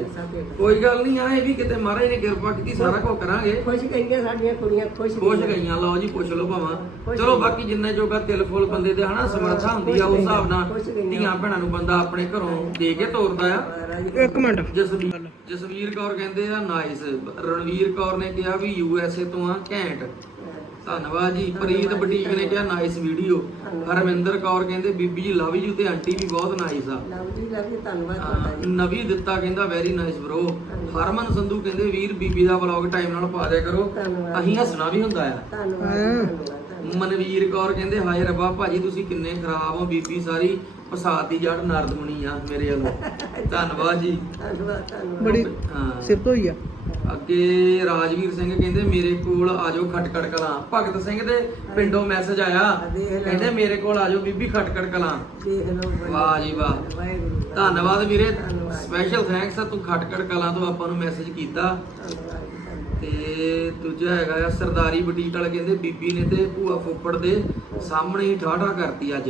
Speaker 1: ਕੋਈ ਗੱਲ ਨਹੀਂ ਆ ਇਹ ਵੀ ਕਿਤੇ ਮਹਾਰਾਜ ਨੇ ਕਿਰਪਾ ਕੀਤੀ ਸਾਰਾ ਕੁਝ ਕਰਾਂਗੇ।
Speaker 2: ਖੁਸ਼ ਗਈਆਂ ਸਾਡੀਆਂ ਕੁੜੀਆਂ ਖੁਸ਼
Speaker 1: ਖੁਸ਼ ਗਈਆਂ ਲਓ ਜੀ ਪੁੱਛ ਲਓ ਭਾਵਾਂ। ਚਲੋ ਬਾਕੀ ਜਿੰਨੇ ਜੋਗਾ ਤਿਲ ਫੁੱਲ ਬੰਦੇ ਦੇ ਹਨਾ ਸਮਰੱਥਾ ਹੁੰਦੀ ਆ ਉਸ ਹਿਸਾਬ ਨਾਲ ਧੀਆਂ ਭੈਣਾਂ ਨੂੰ ਬੰਦਾ ਆਪਣੇ ਘਰੋਂ ਦੇ ਕੇ ਤੋਰਦਾ ਆ।
Speaker 4: ਇੱਕ ਮਿੰਟ।
Speaker 1: ਜਸਵੀਰ ਜਸਵੀਰ ਕੌਰ ਕਹਿੰਦੇ ਆ ਨਾਈਸ ਰਣਵੀਰ ਕੌਰ ਨੇ ਕਿਹਾ ਵੀ ਯੂ ਐਸ ਏ ਤੋਂ ਆ ਘੈਂਟ। ਧੰਨਵਾਦ ਜੀ ਪ੍ਰੀਤ ਬਟੀਕ ਨੇ ਕਿਹਾ ਨਾਈਸ ਵੀਡੀਓ ਹਰਮਿੰਦਰ ਕੌਰ ਕਹਿੰਦੇ ਬੀਬੀ ਜੀ ਲਵ ਯੂ ਤੇ ਆਂਟੀ ਵੀ ਬਹੁਤ ਨਾਈਸ ਆ।
Speaker 2: ਲਵ ਜੀ ਲਵ ਜੀ ਧੰਨਵਾਦ ਤੁਹਾਡਾ ਜੀ।
Speaker 1: ਨਵੀ ਦਿੱਤਾ ਕਹਿੰਦਾ very nice bro Harman Sandhu ਕਹਿੰਦੇ ਵੀਰ ਬੀਬੀ ਦਾ ਵਲੌਗ ਟਾਈਮ ਨਾਲ ਪਾ ਦਿਆ ਕਰੋ।
Speaker 2: ਧੰਨਵਾਦ।
Speaker 1: ਅਸੀਂ ਹੱਸਣਾ ਵੀ ਹੁੰਦਾ ਆ।
Speaker 2: ਧੰਨਵਾਦ।
Speaker 1: ਮਨਵੀਰ ਕੌਰ ਕਹਿੰਦੇ ਹਾਏ ਰੱਬਾ ਭਾਜੀ ਤੁਸੀਂ ਕਿੰਨੇ ਖਰਾਬ ਹੋ ਬੀਬੀ ਸਾਰੀ ਫਸਾਦ ਦੀ ਜੜ ਨਰਦਮਣੀ ਆ ਮੇਰੇ ਵੱਲੋਂ। ਧੰਨਵਾਦ ਜੀ।
Speaker 2: ਧੰਨਵਾਦ ਧੰਨਵਾਦ।
Speaker 4: ਬੜੀ
Speaker 1: ਹਾਂ।
Speaker 4: ਸਿਰ ਤੋਂ ਹੀ ਆ।
Speaker 1: ਅੱਗੇ ਰਾਜਵੀਰ ਸਿੰਘ ਕਹਿੰਦੇ ਮੇਰੇ ਕੋਲ ਆਜੋ ਖਟਕੜ ਕਲਾਂ। ਭਗਤ ਸਿੰਘ ਦੇ ਪਿੰਡੋਂ ਮੈਸੇਜ ਆਇਆ। ਕਹਿੰਦੇ ਮੇਰੇ ਕੋਲ ਆਜੋ ਬੀਬੀ ਖਟਕੜ ਕਲਾਂ। ਵਾਹ ਜੀ ਵਾਹ। ਧੰਨਵਾਦ ਵੀਰੇ। ਸਪੈਸ਼ਲ ਥੈਂਕਸ ਆ ਤੂੰ ਖਟਕੜ ਕਲਾਂ ਤੋਂ ਆਪਾਂ ਨੂੰ ਮੈਸੇਜ ਕੀਤਾ। ਤੇ ਦੂਜਾ ਹੈਗਾ ਆ ਸਰਦਾਰੀ ਬੁਟੀਕ ਵਾਲੇ ਕਹਿੰਦੇ ਬੀਬੀ ਨੇ ਤੇ ਭੂਆ ਫੁੱਫੜ ਦੇ ਸਾਹਮਣੇ ਹੀ ਠਾਠਾ ਕਰਤੀ ਅੱਜ।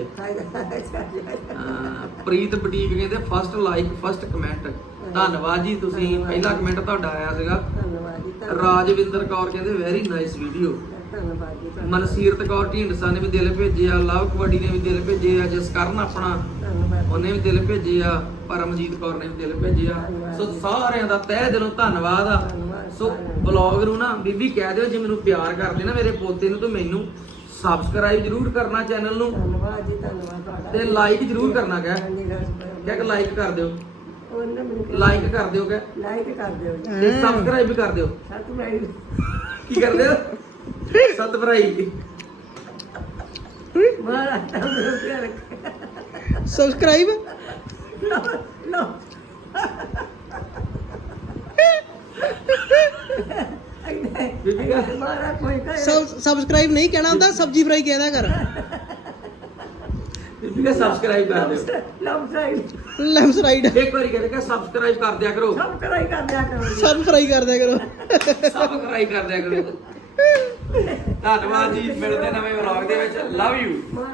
Speaker 1: ਪ੍ਰੀਤ ਬੁਟੀਕ ਕਹਿੰਦੇ ਫਸਟ ਲਾਈਕ ਫਸਟ ਕਮੈਂਟ ਧੰਨਵਾਦ ਜੀ ਤੁਸੀਂ। ਪਹਿਲਾ ਕਮੈਂਟ ਤੁਹਾਡਾ ਆਇਆ ਸੀਗਾ।
Speaker 2: ਧੰਨਵਾਦ ਜੀ
Speaker 1: ਰਾਜਵਿੰਦਰ ਕੌਰ ਕਹਿੰਦੇ ਵੈਰੀ ਨਾਈਸ ਵੀਡੀਓ
Speaker 2: ਧੰਨਵਾਦ ਜੀ
Speaker 1: ਮਨਸੀਰਤ ਕੌਰ ਢੀਂਡਸਾ ਨੇ ਵੀ ਦਿਲ ਭੇਜੇ ਆ ਲਵ ਕਬੱਡੀ ਨੇ ਵੀ ਦਿਲ ਭੇਜੇ ਆ ਜਸਕਰਨ ਆਪਣਾ
Speaker 2: ਧੰਨਵਾਦ
Speaker 1: ਉਹਨੇ ਵੀ ਦਿਲ ਭੇਜੇ ਆ ਪਰਮਜੀਤ ਕੌਰ ਨੇ ਵੀ ਦਿਲ ਭੇਜੇ ਆ। ਸੋ ਸਾਰਿਆਂ ਦਾ ਤਹਿ ਦਿਲੋਂ ਧੰਨਵਾਦ ਆ। ਸੋ ਬਲੌਗ ਨੂੰ ਨਾ ਬੀਬੀ ਕਹਿ ਦਿਓ ਜੇ ਮੈਨੂੰ ਪਿਆਰ ਕਰਦੇ ਨਾ ਮੇਰੇ ਪੋਤੇ ਨੂੰ ਤੇ ਮੈਨੂੰ ਸਬਸਕ੍ਰਾਈਬ ਜਰੂਰ ਕਰਨਾ ਚੈਨਲ ਨੂੰ।
Speaker 2: ਧੰਨਵਾਦ ਜੀ ਧੰਨਵਾਦ ਤੁਹਾਡਾ।
Speaker 1: ਤੇ ਲਾਈਕ ਜਰੂਰ ਕਰਨਾ ਕਹਿ।
Speaker 2: ਹਾਂਜੀ ਗੱਲ
Speaker 1: ਕਹਿ ਕਿ ਲਾਈਕ ਕਰ ਦਿਓ।
Speaker 2: ਉਹਨੇ ਮੈਨੂੰ
Speaker 1: ਲਾਈਕ ਕਰ ਦਿਓ ਕਹਿ
Speaker 2: ਲਾਈਕ ਕਰ ਦਿਓ ਜੀ।
Speaker 1: ਤੇ ਸਬਸਕ੍ਰਾਈਬ ਵੀ ਕਰ ਦਿਓ।
Speaker 2: ਸਤ
Speaker 1: ਕੀ ਕਰਦੇ ਹੋ? ਸਤ
Speaker 2: ਮਾਰਾ ਰੱਖੇ।
Speaker 4: ਸਬਸਕ੍ਰਾਈਬ
Speaker 2: ਲੋ ਲੋ
Speaker 1: ਬੀਬੀ ਕਾ
Speaker 2: ਮਾਰਾ ਕੋਈ ਕਹੇ
Speaker 4: ਸਬਸਕ੍ਰਾਈਬ ਨਹੀਂ ਕਹਿਣਾ ਹੁੰਦਾ ਸਬਜੀ ਫਰਾਈ ਕਹਿਦਾ ਕਰ।
Speaker 1: ਬੀਬੀ ਕਾ ਸਬਸਕ੍ਰਾਈਬ ਕਰ ਦਿਓ।
Speaker 2: ਲਵ ਸਾਈਡ
Speaker 4: ਲੈਮਸ ਰਾਈਡ
Speaker 1: ਇੱਕ ਵਾਰੀ ਕਹਿੰਦੇ ਕਿ ਸਬਸਕ੍ਰਾਈਬ ਕਰ ਦਿਆ ਕਰੋ।
Speaker 2: ਸਭ ਕਰਾਈ ਕਰ ਦਿਆ ਕਰੋ ਜੀ।
Speaker 4: ਫਰਾਈ ਕਰ ਦਿਆ ਕਰੋ।
Speaker 1: ਸਬਸਕ੍ਰਾਈਬ ਕਰ ਦਿਆ ਕਰੋ। ਧੰਨਵਾਦ ਜੀ ਮਿਲਦੇ ਨਵੇਂ ਵਲੌਗ ਦੇ ਵਿੱਚ। Love you